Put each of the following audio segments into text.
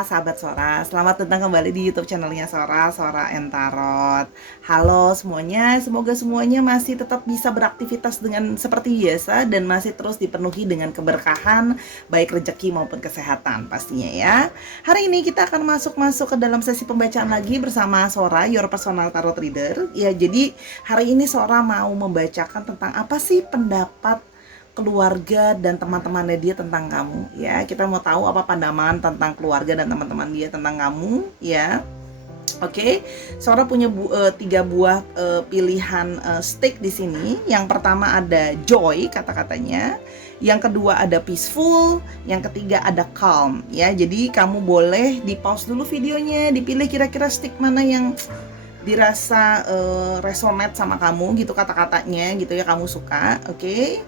sahabat Sora, selamat datang kembali di YouTube channelnya Sora, Sora and Tarot. Halo semuanya, semoga semuanya masih tetap bisa beraktivitas dengan seperti biasa dan masih terus dipenuhi dengan keberkahan, baik rezeki maupun kesehatan pastinya ya. Hari ini kita akan masuk ke dalam sesi pembacaan lagi bersama Sora, your personal tarot reader. Ya, jadi hari ini Sora mau membacakan tentang apa sih pendapat keluarga dan teman-temannya dia tentang kamu ya. Kita mau tahu apa pandangan tentang keluarga dan teman-teman dia tentang kamu ya. Oke, Sora punya 3 buah pilihan stick di sini. Yang pertama ada joy kata-katanya, yang kedua ada peaceful, yang ketiga ada calm ya. Jadi kamu boleh di pause dulu videonya, dipilih kira-kira stick mana yang dirasa resonate sama kamu gitu kata-katanya gitu ya, kamu suka. Oke.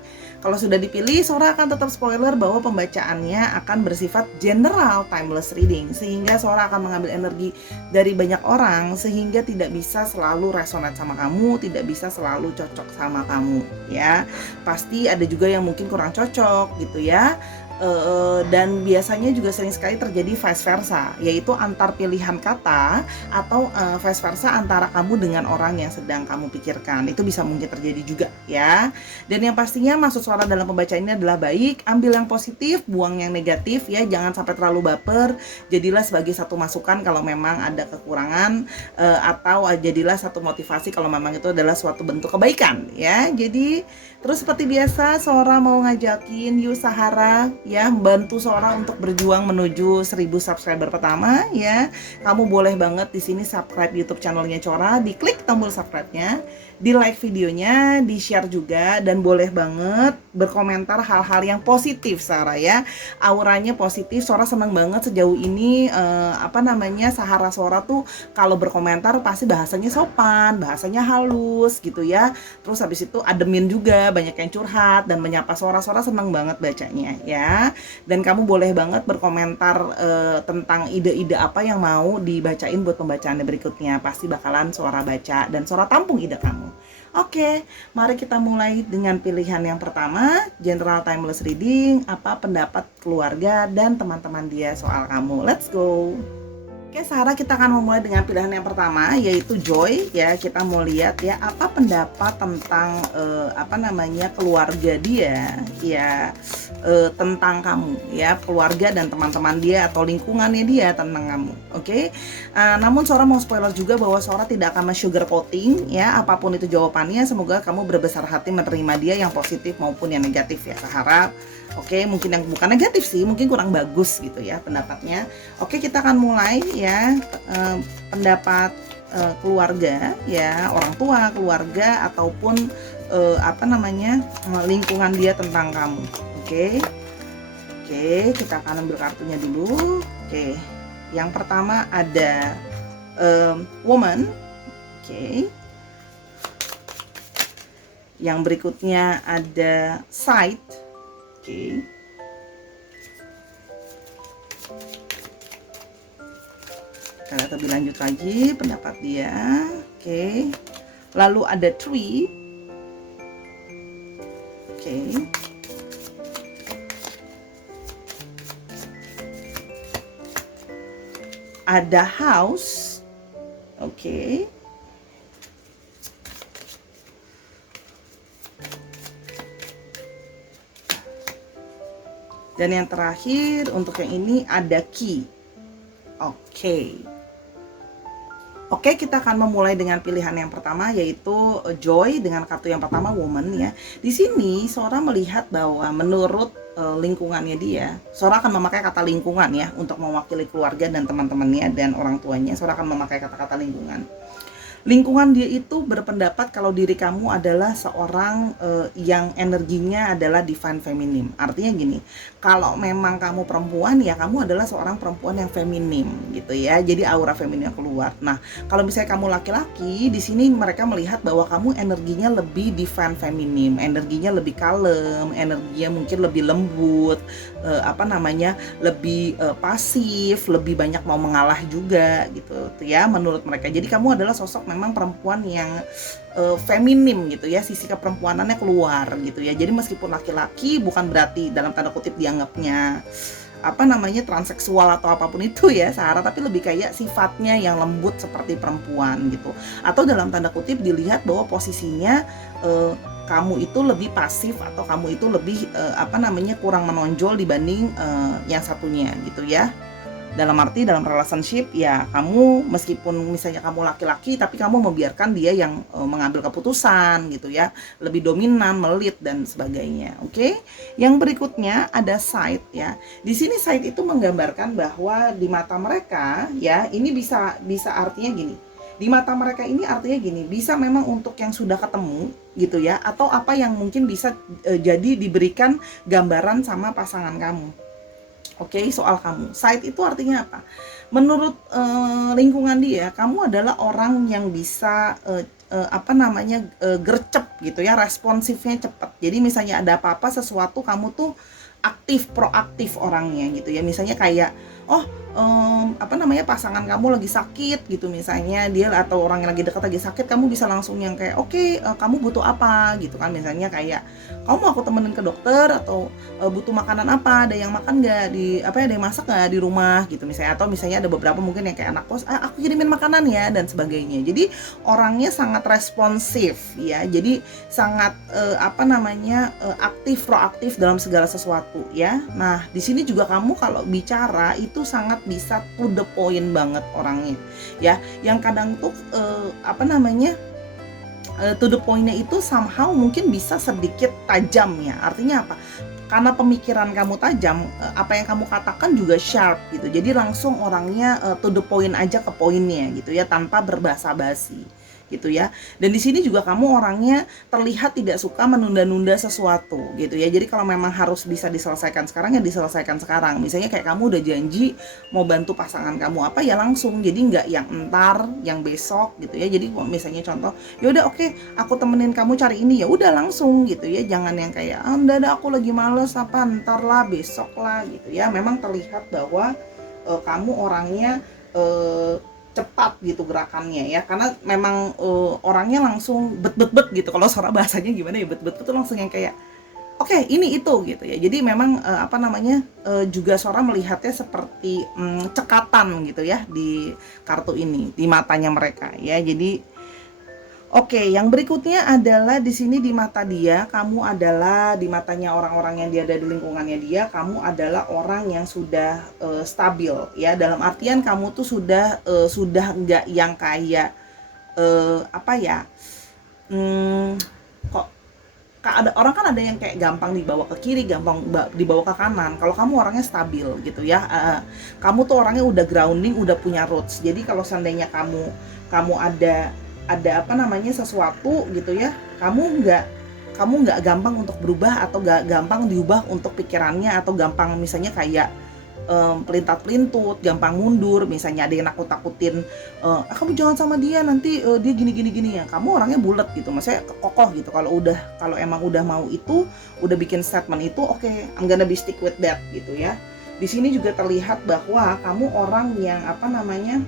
Kalau sudah dipilih, Sora akan tetap spoiler bahwa pembacaannya akan bersifat general timeless reading, sehingga Sora akan mengambil energi dari banyak orang sehingga tidak bisa selalu resonate sama kamu, tidak bisa selalu cocok sama kamu ya. Pasti ada juga yang mungkin kurang cocok gitu ya. Dan biasanya juga sering sekali terjadi vice versa, yaitu antar pilihan kata atau vice versa antara kamu dengan orang yang sedang kamu pikirkan. Itu bisa mungkin terjadi juga ya. Dan yang pastinya maksud Suara dalam pembacaan ini adalah baik, ambil yang positif, buang yang negatif ya, jangan sampai terlalu baper. Jadilah sebagai satu masukan kalau memang ada kekurangan, atau jadilah satu motivasi kalau memang itu adalah suatu bentuk kebaikan ya. Jadi terus seperti biasa Sora mau ngajakin you Sahara ya, bantu Sora untuk berjuang menuju 1000 subscriber pertama ya. Kamu boleh banget di sini subscribe YouTube channelnya Sora, diklik tombol subscribe-nya, di like videonya, di share juga, dan boleh banget berkomentar hal-hal yang positif Sara ya. Auranya positif, Sora seneng banget sejauh ini Sahara Sora tuh kalau berkomentar pasti bahasanya sopan, bahasanya halus gitu ya. Terus habis itu ademin juga, banyak yang curhat dan menyapa Sora seneng banget bacanya ya. Dan kamu boleh banget berkomentar tentang ide-ide apa yang mau dibacain buat pembacaannya berikutnya. Pasti bakalan Sora baca dan Sora tampung ide kamu. Oke, mari kita mulai dengan pilihan yang pertama, general timeless reading. Apa pendapat keluarga dan teman-teman dia soal kamu? Let's go. Oke, Sarah, kita akan memulai dengan pilihan yang pertama, yaitu Joy ya. Kita mau lihat ya apa pendapat tentang keluarga dia ya, tentang kamu ya, keluarga dan teman-teman dia atau lingkungannya dia tentang kamu. Oke. Namun Sora mau spoiler juga bahwa Sora tidak akan sugar coating ya, apapun itu jawabannya. Semoga kamu berbesar hati menerima dia, yang positif maupun yang negatif ya. Saya harap. Oke, mungkin yang bukan negatif sih, mungkin kurang bagus gitu ya pendapatnya. Oke, kita akan mulai ya, pendapat keluarga ya, orang tua, keluarga ataupun lingkungan dia tentang kamu. Oke, kita akan ambil kartunya dulu. Oke, yang pertama ada woman. Oke, yang berikutnya ada side. Oke. Kita lihat lebih lanjut lagi pendapat dia. Oke. Lalu ada tree. Oke. Ada house. Oke. Dan yang terakhir untuk yang ini ada key. Oke, kita akan memulai dengan pilihan yang pertama, yaitu Joy dengan kartu yang pertama woman ya. Di sini Sora melihat bahwa menurut lingkungannya dia, Sora akan memakai kata lingkungan ya untuk mewakili keluarga dan teman-temannya dan orang tuanya. Sora akan memakai kata-kata lingkungan. Lingkungan dia itu berpendapat kalau diri kamu adalah seorang yang energinya adalah divine feminim. Artinya gini, kalau memang kamu perempuan ya kamu adalah seorang perempuan yang feminim gitu ya. Jadi aura feminim keluar. Nah, kalau misalnya kamu laki-laki, di sini mereka melihat bahwa kamu energinya lebih divine feminim, energinya lebih kalem, energinya mungkin lebih lembut, lebih pasif, lebih banyak mau mengalah juga gitu ya menurut mereka. Jadi kamu adalah sosok memang perempuan yang feminim gitu ya, sisi keperempuanannya keluar gitu ya. Jadi meskipun laki-laki bukan berarti dalam tanda kutip dianggapnya apa namanya transseksual atau apapun itu ya Sarah, tapi lebih kayak sifatnya yang lembut seperti perempuan gitu. Atau dalam tanda kutip dilihat bahwa posisinya kamu itu lebih pasif atau kamu itu lebih apa namanya kurang menonjol dibanding yang satunya gitu ya. Dalam arti dalam relationship ya kamu meskipun misalnya kamu laki-laki tapi kamu membiarkan dia yang mengambil keputusan gitu ya, lebih dominan, melit dan sebagainya. Oke. Yang berikutnya ada side ya. Di sini side itu menggambarkan bahwa di mata mereka ya ini bisa artinya gini. Di mata mereka ini artinya gini, bisa memang untuk yang sudah ketemu gitu ya, atau apa yang mungkin bisa jadi diberikan gambaran sama pasangan kamu. Oke, soal kamu. Side itu artinya apa? Menurut lingkungan dia, kamu adalah orang yang bisa apa namanya gercep gitu ya, responsifnya cepat. Jadi misalnya ada apa-apa sesuatu kamu tuh aktif, proaktif orangnya gitu ya. Misalnya kayak apa namanya pasangan kamu lagi sakit gitu misalnya dia atau orang yang lagi dekat lagi sakit, kamu bisa langsung yang kayak oke, kamu butuh apa gitu kan, misalnya kayak kamu mau aku temenin ke dokter atau butuh makanan apa, ada yang makan nggak di apa ya, ada yang masak nggak di rumah gitu misalnya, atau misalnya ada beberapa mungkin yang kayak anak kos, aku kirimin makanan ya dan sebagainya. Jadi orangnya sangat responsif ya, jadi sangat apa namanya aktif, proaktif dalam segala sesuatu ya. Nah di sini juga kamu kalau bicara itu sangat bisa to the point banget orangnya ya, yang kadang tuh apa namanya to the point-nya itu somehow mungkin bisa sedikit tajam ya. Artinya apa? Karena pemikiran kamu tajam, apa yang kamu katakan juga sharp gitu. Jadi langsung orangnya to the point aja, ke poinnya gitu ya, tanpa berbasa-basi gitu ya. Dan di sini juga kamu orangnya terlihat tidak suka menunda-nunda sesuatu gitu ya. Jadi kalau memang harus bisa diselesaikan sekarang ya diselesaikan sekarang. Misalnya kayak kamu udah janji mau bantu pasangan kamu apa ya langsung. Jadi nggak yang entar, yang besok gitu ya. Jadi misalnya contoh, ya udah oke, aku temenin kamu cari ini, ya udah langsung gitu ya. Jangan yang kayak enggak ada, aku lagi males apa, ntar lah, besok lah gitu ya. Memang terlihat bahwa kamu orangnya cepat gitu gerakannya ya, karena memang orangnya langsung bet gitu. Kalau suara bahasanya gimana ya, bet itu langsung yang kayak oke, ini itu gitu ya. Jadi memang apa namanya juga seorang melihatnya seperti cekatan gitu ya di kartu ini di matanya mereka ya. Jadi oke, yang berikutnya adalah di sini di mata dia, kamu adalah di matanya orang-orang yang dia ada di lingkungannya dia, kamu adalah orang yang sudah stabil ya. Dalam artian kamu tuh sudah nggak yang kayak apa ya? Kok ada orang kan ada yang kayak gampang dibawa ke kiri, gampang dibawa ke kanan. Kalau kamu orangnya stabil gitu ya. Kamu tuh orangnya udah grounding, udah punya roots. Jadi kalau seandainya kamu ada apa namanya sesuatu gitu ya, kamu nggak gampang untuk berubah atau nggak gampang diubah untuk pikirannya, atau gampang misalnya kayak pelintat-pelintut, gampang mundur. Misalnya ada yang nakut-nakutin, kamu jangan sama dia nanti dia gini ya. Kamu orangnya bulat gitu, maksudnya kokoh gitu. Kalau emang udah mau itu, udah bikin statement itu, oke, I'm gonna be stick with that gitu ya. Di sini juga terlihat bahwa kamu orang yang apa namanya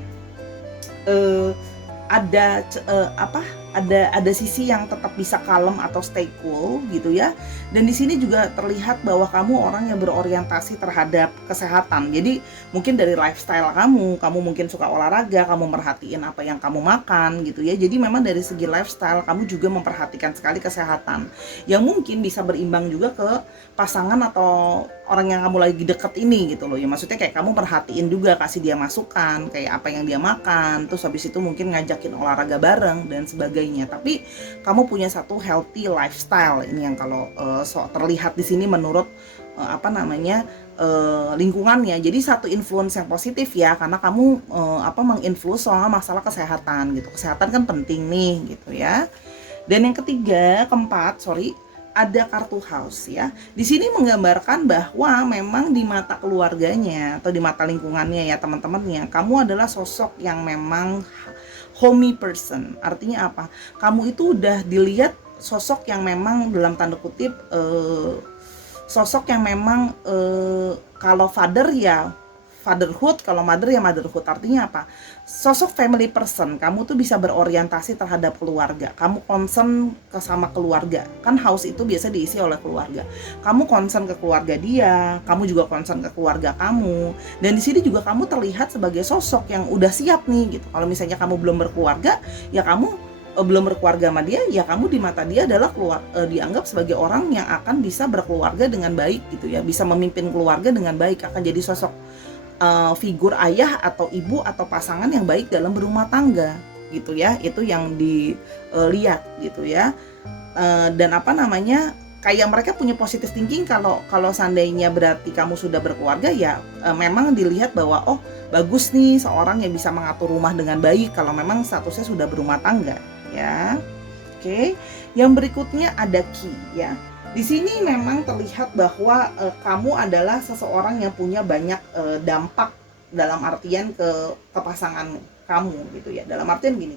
ada sisi yang tetap bisa kalem atau stay cool gitu ya. Dan di sini juga terlihat bahwa kamu orang yang berorientasi terhadap kesehatan. Jadi mungkin dari lifestyle kamu mungkin suka olahraga, kamu merhatiin apa yang kamu makan gitu ya. Jadi memang dari segi lifestyle kamu juga memperhatikan sekali kesehatan, yang mungkin bisa berimbang juga ke pasangan atau orang yang kamu lagi deket ini gitu loh ya. Maksudnya kayak kamu perhatiin juga, kasih dia masukan kayak apa yang dia makan, terus habis itu mungkin ngajakin olahraga bareng dan sebagainya. Tapi kamu punya satu healthy lifestyle ini yang kalau terlihat di sini menurut apa namanya lingkungannya. Jadi satu influence yang positif ya, karena kamu menginfluence soal masalah kesehatan gitu. Kesehatan kan penting nih gitu ya. Dan yang keempat, ada kartu house ya. Di sini menggambarkan bahwa memang di mata keluarganya atau di mata lingkungannya ya, teman-temannya, kamu adalah sosok yang memang homey person. Artinya apa? Kamu itu udah dilihat sosok yang memang dalam tanda kutip sosok yang memang kalau father ya fatherhood, kalau mother ya motherhood. Artinya apa? Sosok family person, kamu tuh bisa berorientasi terhadap keluarga, kamu concern ke sama keluarga. Kan house itu biasa diisi oleh keluarga. Kamu concern ke keluarga dia, kamu juga concern ke keluarga kamu. Dan di sini juga kamu terlihat sebagai sosok yang udah siap nih gitu. Kalau misalnya kamu belum berkeluarga, ya kamu belum berkeluarga sama dia, ya kamu di mata dia adalah dianggap sebagai orang yang akan bisa berkeluarga dengan baik gitu ya, bisa memimpin keluarga dengan baik, akan jadi sosok figur ayah atau ibu atau pasangan yang baik dalam berumah tangga gitu ya. Itu yang dilihat gitu ya. Dan apa namanya, kayak mereka punya positive thinking kalau seandainya berarti kamu sudah berkeluarga ya, memang dilihat bahwa oh bagus nih seorang yang bisa mengatur rumah dengan baik kalau memang statusnya sudah berumah tangga ya. Oke. Yang berikutnya ada key ya. Di sini memang terlihat bahwa kamu adalah seseorang yang punya banyak dampak dalam artian ke pasangan kamu gitu ya. Dalam artian gini,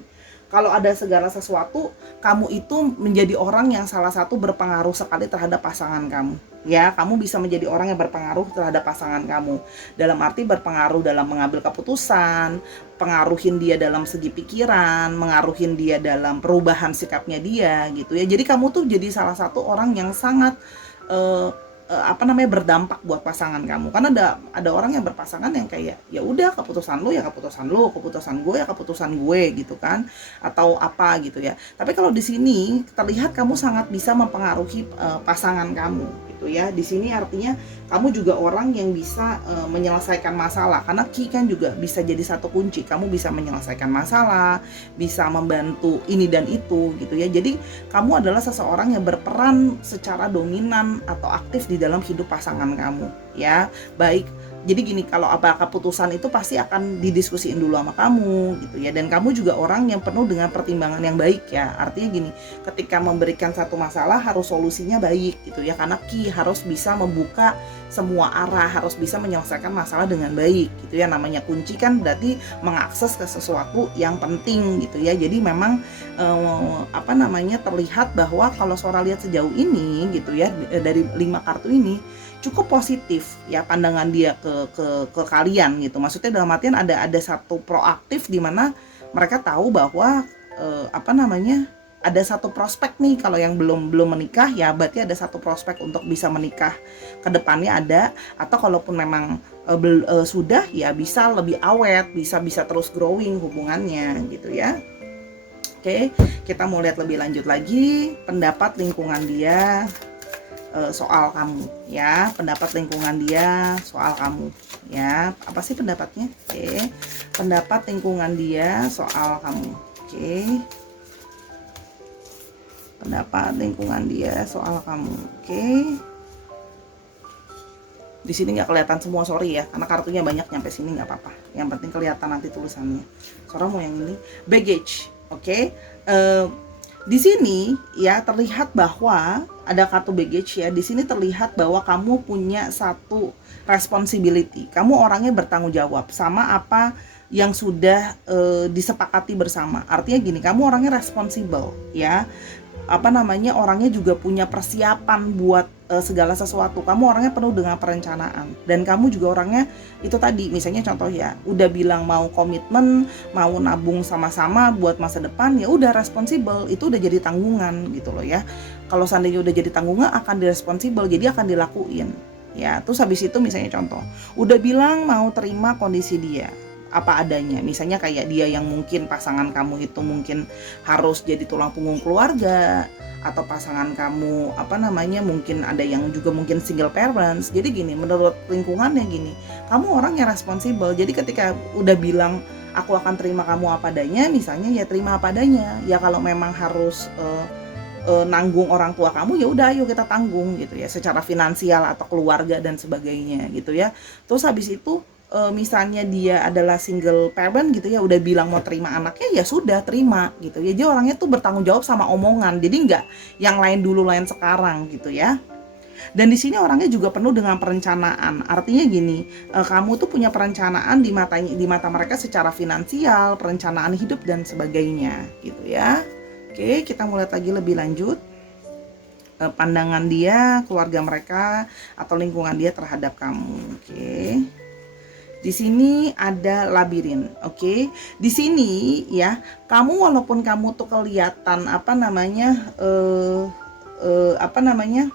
kalau ada segala sesuatu, kamu itu menjadi orang yang salah satu berpengaruh sekali terhadap pasangan kamu. Ya, kamu bisa menjadi orang yang berpengaruh terhadap pasangan kamu. Dalam arti berpengaruh dalam mengambil keputusan, pengaruhin dia dalam segi pikiran, mengaruhin dia dalam perubahan sikapnya dia gitu ya. Jadi kamu tuh jadi salah satu orang yang sangat berdampak buat pasangan kamu. Karena ada orang yang berpasangan yang kayak ya udah keputusan lu ya keputusan lu, keputusan gue ya keputusan gue gitu kan, atau apa gitu ya. Tapi kalau di sini terlihat kamu sangat bisa mempengaruhi pasangan kamu gitu ya. Di sini artinya kamu juga orang yang bisa menyelesaikan masalah, karena key kan juga bisa jadi satu kunci. Kamu bisa menyelesaikan masalah, bisa membantu ini dan itu gitu ya. Jadi kamu adalah seseorang yang berperan secara dominan atau aktif di dalam hidup pasangan kamu ya. Baik, jadi gini, kalau apa keputusan itu pasti akan didiskusiin dulu sama kamu gitu ya. Dan kamu juga orang yang penuh dengan pertimbangan yang baik ya. Artinya gini, ketika memberikan satu masalah harus solusinya baik gitu ya. Karena key harus bisa membuka semua arah, harus bisa menyelesaikan masalah dengan baik gitu ya. Namanya kunci kan berarti mengakses ke sesuatu yang penting gitu ya. Jadi memang terlihat bahwa kalau Sora lihat sejauh ini gitu ya, dari 5 kartu ini cukup positif ya pandangan dia ke kalian gitu. Maksudnya dalam artian ada satu proaktif di mana mereka tahu bahwa ada satu prospek nih. Kalau yang belum menikah ya berarti ada satu prospek untuk bisa menikah ke depannya ada, atau kalaupun memang sudah ya bisa lebih awet, bisa terus growing hubungannya gitu ya. Oke, kita mau lihat lebih lanjut lagi pendapat lingkungan dia soal kamu ya. Pendapat lingkungan dia soal kamu ya. Apa sih pendapatnya? Oke. Pendapat lingkungan dia soal kamu. Oke. Pendapat lingkungan dia soal kamu. Oke. Di sini nggak kelihatan semua, sorry ya, karena kartunya banyak nyampe sini nggak apa-apa. Yang penting kelihatan nanti tulisannya. Sora mau yang ini, baggage. Oke. Di sini ya terlihat bahwa ada kartu baggage ya. Di sini terlihat bahwa kamu punya satu responsibility. Kamu orangnya bertanggung jawab sama apa yang sudah disepakati bersama. Artinya gini, kamu orangnya responsible ya. Orangnya juga punya persiapan buat segala sesuatu. Kamu orangnya penuh dengan perencanaan, dan kamu juga orangnya itu tadi, misalnya contoh ya, udah bilang mau komitmen, mau nabung sama-sama buat masa depan, ya udah responsible, itu udah jadi tanggungan gitu loh ya. Kalau seandainya udah jadi tanggungan akan diresponsibel, jadi akan dilakuin ya. Terus habis itu misalnya contoh, udah bilang mau terima kondisi dia apa adanya, misalnya kayak dia yang mungkin pasangan kamu itu mungkin harus jadi tulang punggung keluarga, atau pasangan kamu mungkin ada yang juga mungkin single parents. Jadi gini, menurut lingkungannya gini, kamu orang yang responsibel. Jadi ketika udah bilang aku akan terima kamu apa adanya, misalnya ya terima apa adanya ya. Kalau memang harus nanggung orang tua kamu, ya udah ayo kita tanggung gitu ya, secara finansial atau keluarga dan sebagainya gitu ya. Terus habis itu misalnya dia adalah single parent gitu ya, udah bilang mau terima anaknya, ya sudah terima gitu ya. Dia orangnya tuh bertanggung jawab sama omongan, jadi nggak yang lain dulu lain sekarang gitu ya. Dan di sini orangnya juga penuh dengan perencanaan. Artinya gini, kamu tuh punya perencanaan di mata mereka secara finansial, perencanaan hidup dan sebagainya gitu ya. Oke, kita mulai lagi lebih lanjut pandangan dia, keluarga mereka atau lingkungan dia terhadap kamu. Oke. Di sini ada labirin, oke. Di sini ya, kamu walaupun kamu tuh kelihatan apa namanya, apa namanya,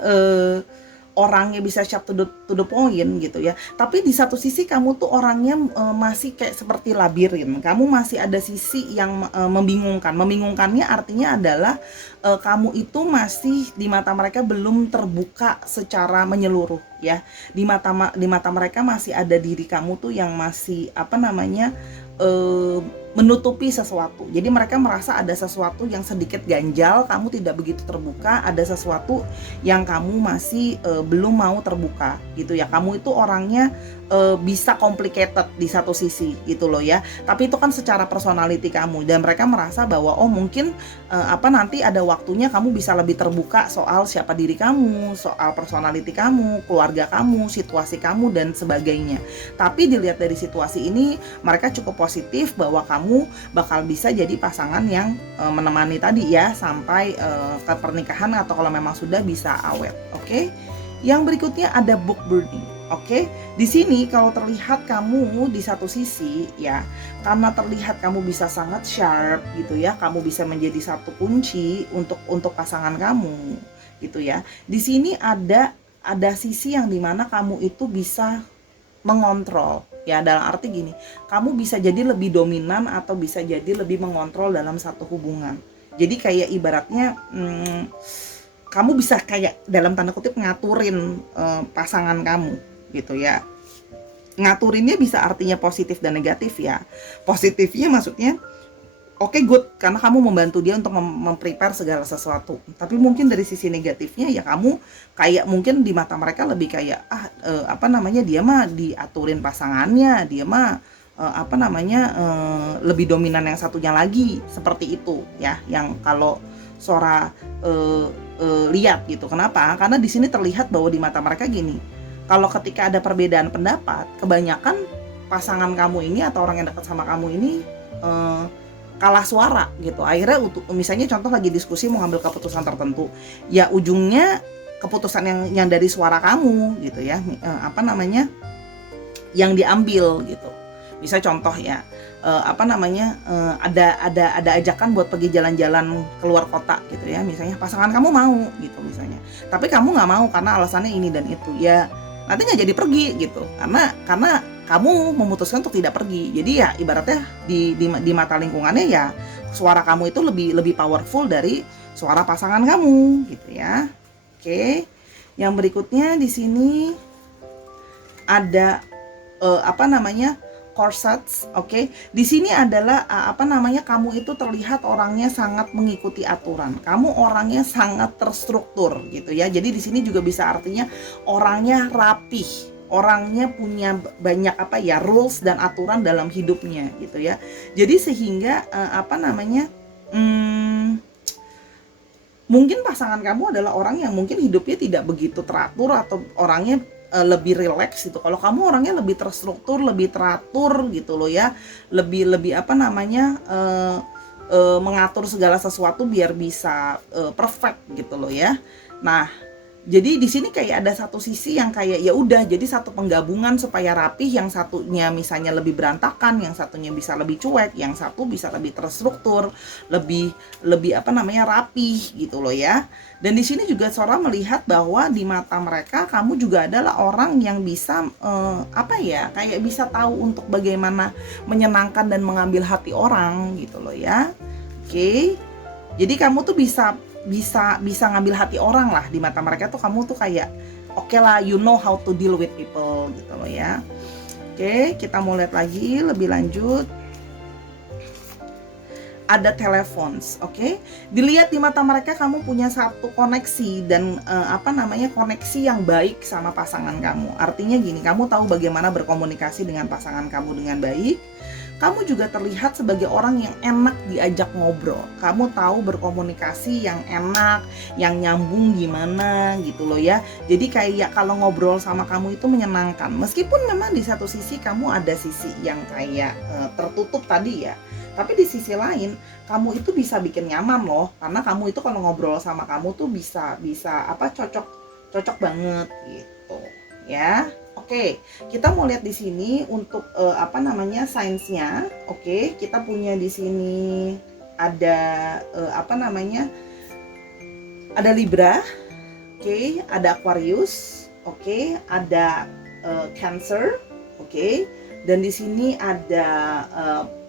eh, orangnya bisa sharp to the point gitu ya. Tapi di satu sisi kamu tuh orangnya masih kayak seperti labirin. Kamu masih ada sisi yang membingungkan. Membingungkannya artinya adalah kamu itu masih di mata mereka belum terbuka secara menyeluruh ya. Di mata mereka masih ada diri kamu tuh yang masih apa namanya, menutupi sesuatu. Jadi mereka merasa ada sesuatu yang sedikit ganjal, kamu tidak begitu terbuka, ada sesuatu yang kamu masih belum mau terbuka gitu ya. Kamu itu orangnya bisa complicated di satu sisi gitu loh ya. Tapi itu kan secara personality kamu, dan mereka merasa bahwa oh mungkin apa nanti ada waktunya kamu bisa lebih terbuka soal siapa diri kamu, soal personality kamu, keluarga kamu, situasi kamu dan sebagainya. Tapi dilihat dari situasi ini, mereka cukup positif bahwa kamu bakal bisa jadi pasangan yang menemani tadi ya sampai ke pernikahan, atau kalau memang sudah bisa awet. Oke. Yang berikutnya ada book burning. Oke. Di sini kalau terlihat kamu di satu sisi ya, karena terlihat kamu bisa sangat sharp gitu ya, kamu bisa menjadi satu kunci untuk pasangan kamu gitu ya. Di sini ada sisi yang dimana kamu itu bisa mengontrol ya, dalam arti gini, kamu bisa jadi lebih dominan atau bisa jadi lebih mengontrol dalam satu hubungan. Jadi kayak ibaratnya kamu bisa kayak dalam tanda kutip ngaturin pasangan kamu gitu ya. Ngaturinnya bisa artinya positif dan negatif ya. Positifnya maksudnya oke, good, karena kamu membantu dia untuk memprepare segala sesuatu. Tapi mungkin dari sisi negatifnya ya kamu kayak mungkin di mata mereka lebih kayak apa namanya, dia mah diaturin pasangannya, dia mah apa namanya, lebih dominan yang satunya lagi, seperti itu ya. Yang kalau Sora lihat gitu. Kenapa? Karena di sini terlihat bahwa di mata mereka gini. Kalau ketika ada perbedaan pendapat, kebanyakan pasangan kamu ini atau orang yang dekat sama kamu ini kalah suara gitu. Akhirnya misalnya contoh lagi diskusi mau ngambil keputusan tertentu, ya ujungnya keputusan yang dari suara kamu gitu ya, apa namanya, yang diambil gitu. Bisa contoh ya, apa namanya, ada ajakan buat pergi jalan-jalan keluar kota gitu ya, misalnya pasangan kamu mau gitu misalnya, tapi kamu nggak mau karena alasannya ini dan itu, ya nanti nggak jadi pergi gitu, karena kamu memutuskan untuk tidak pergi. Jadi ya ibaratnya di mata lingkungannya ya suara kamu itu lebih powerful dari suara pasangan kamu gitu ya. Oke. Yang berikutnya di sini ada apa namanya, corsets. Oke. Di sini adalah apa namanya, kamu itu terlihat orangnya sangat mengikuti aturan. Kamu orangnya sangat terstruktur gitu ya. Jadi di sini juga bisa artinya orangnya rapih. Orangnya punya banyak apa ya, rules dan aturan dalam hidupnya gitu ya. Jadi sehingga apa namanya, mungkin pasangan kamu adalah orang yang mungkin hidupnya tidak begitu teratur atau orangnya lebih rileks gitu. Kalau kamu orangnya lebih terstruktur, lebih teratur gitu loh ya. Lebih apa namanya, mengatur segala sesuatu biar bisa perfect gitu loh ya. Nah, jadi di sini kayak ada satu sisi yang kayak ya udah jadi satu penggabungan supaya rapih, yang satunya misalnya lebih berantakan, yang satunya bisa lebih cuek, yang satu bisa lebih terstruktur, lebih apa namanya, rapih gitu loh ya. Dan di sini juga Sora melihat bahwa di mata mereka kamu juga adalah orang yang bisa apa ya, kayak bisa tahu untuk bagaimana menyenangkan dan mengambil hati orang gitu loh ya. Oke. Jadi kamu tuh bisa ngambil hati orang lah. Di mata mereka tuh kamu tuh kayak oke lah, you know how to deal with people gitu loh ya. Oke, kita mau lihat lagi lebih lanjut. Ada telepons, oke. Dilihat di mata mereka kamu punya satu koneksi dan apa namanya, koneksi yang baik sama pasangan kamu. Artinya gini, kamu tahu bagaimana berkomunikasi dengan pasangan kamu dengan baik. Kamu juga terlihat sebagai orang yang enak diajak ngobrol. Kamu tahu berkomunikasi yang enak, yang nyambung gimana gitu loh ya. Jadi kayak kalau ngobrol sama kamu itu menyenangkan. Meskipun memang di satu sisi kamu ada sisi yang kayak tertutup tadi ya. Tapi di sisi lain, kamu itu bisa bikin nyaman loh. Karena kamu itu kalau ngobrol sama kamu tuh bisa apa, cocok banget gitu ya. Oke, kita mau lihat di sini untuk apa namanya signs-nya. Oke, kita punya di sini ada apa namanya? Ada Libra, oke, ada Aquarius, oke, ada Cancer, oke, dan di sini ada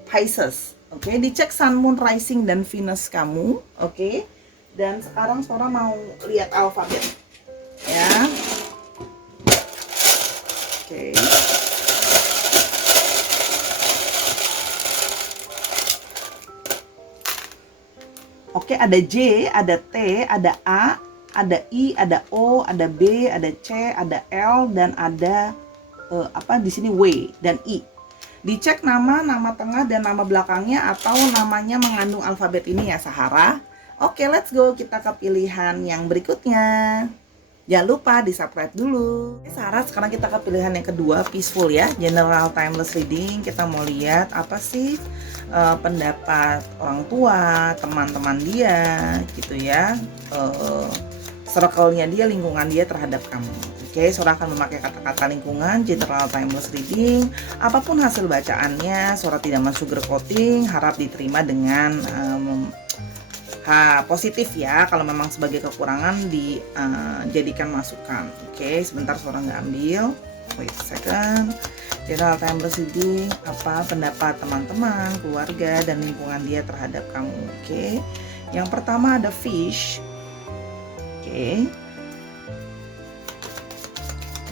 Pisces. Oke, dicek Sun, Moon, Rising dan Venus kamu, oke. Dan sekarang Sora mau lihat alfabet, ya. Oke. Oke, ada J, ada T, ada A, ada I, ada O, ada B, ada C, ada L, dan ada apa di sini W dan I. Dicek nama tengah dan nama belakangnya atau namanya mengandung alfabet ini ya Sahara. Oke, let's go, kita ke pilihan yang berikutnya. Jangan lupa di subscribe dulu. Sarah, sekarang kita ke pilihan yang kedua, peaceful ya, general timeless reading. Kita mau lihat apa sih pendapat orang tua, teman-teman dia gitu ya, circle-nya dia, lingkungan dia terhadap kamu. Oke, Sora akan memakai kata-kata lingkungan, general timeless reading. Apapun hasil bacaannya, Sora tidak men-sugarcoating, harap diterima dengan positif ya. Kalau memang sebagai kekurangan dijadikan masukan. Oke, sebentar Sora nggak ambil. Wait a second. General timeless reading, apa pendapat teman-teman, keluarga, dan lingkungan dia terhadap kamu. Oke, yang pertama ada fish. Oke,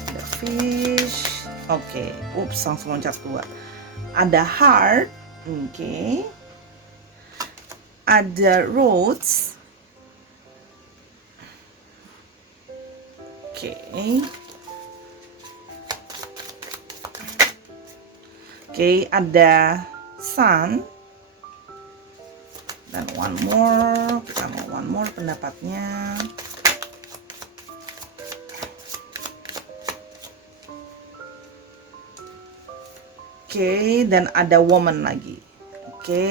ada fish. Oke, ups, langsung loncat keluar. Ada heart. Oke, ada roads. Oke. Oke, ada sun. Dan one more, kita mau one more pendapatnya. Oke, dan ada woman lagi. Oke.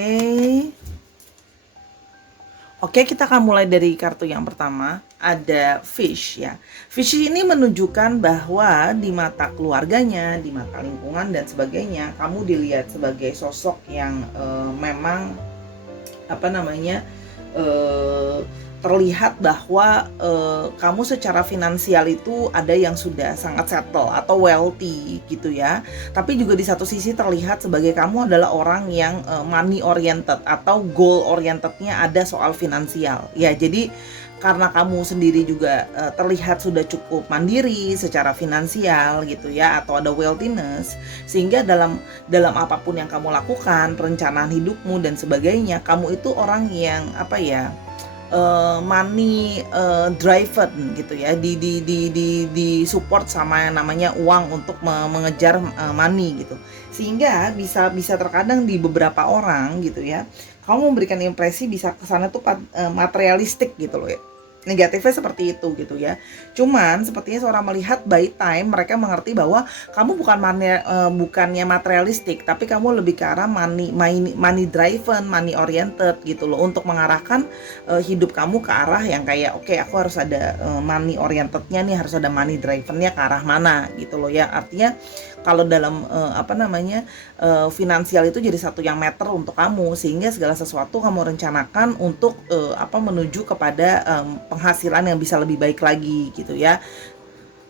Oke, kita akan mulai dari kartu yang pertama, ada fish ya. Fish ini menunjukkan bahwa di mata keluarganya, di mata lingkungan dan sebagainya, kamu dilihat sebagai sosok yang memang apa namanya terlihat bahwa kamu secara finansial itu ada yang sudah sangat settle atau wealthy gitu ya. Tapi juga di satu sisi terlihat sebagai kamu adalah orang yang money oriented atau goal orientednya ada soal finansial. Ya, jadi karena kamu sendiri juga terlihat sudah cukup mandiri secara finansial gitu ya, atau ada wealthiness, sehingga dalam apapun yang kamu lakukan, perencanaan hidupmu dan sebagainya, kamu itu orang yang apa ya, money driven gitu ya, di support sama yang namanya uang untuk mengejar money gitu, sehingga bisa terkadang di beberapa orang gitu ya, kamu memberikan impresi bisa kesana tuh materialistik gitu loh ya. Negatifnya seperti itu gitu ya. Cuman sepertinya seorang melihat by time mereka mengerti bahwa kamu bukannya materialistik, tapi kamu lebih ke arah money driven, money oriented gitu loh, untuk mengarahkan hidup kamu ke arah yang kayak oke, aku harus ada money orientednya nih, harus ada money drivennya ke arah mana gitu loh ya. Artinya kalau dalam apa namanya finansial itu jadi satu yang meter untuk kamu, sehingga segala sesuatu kamu rencanakan untuk menuju kepada penghasilan yang bisa lebih baik lagi gitu ya.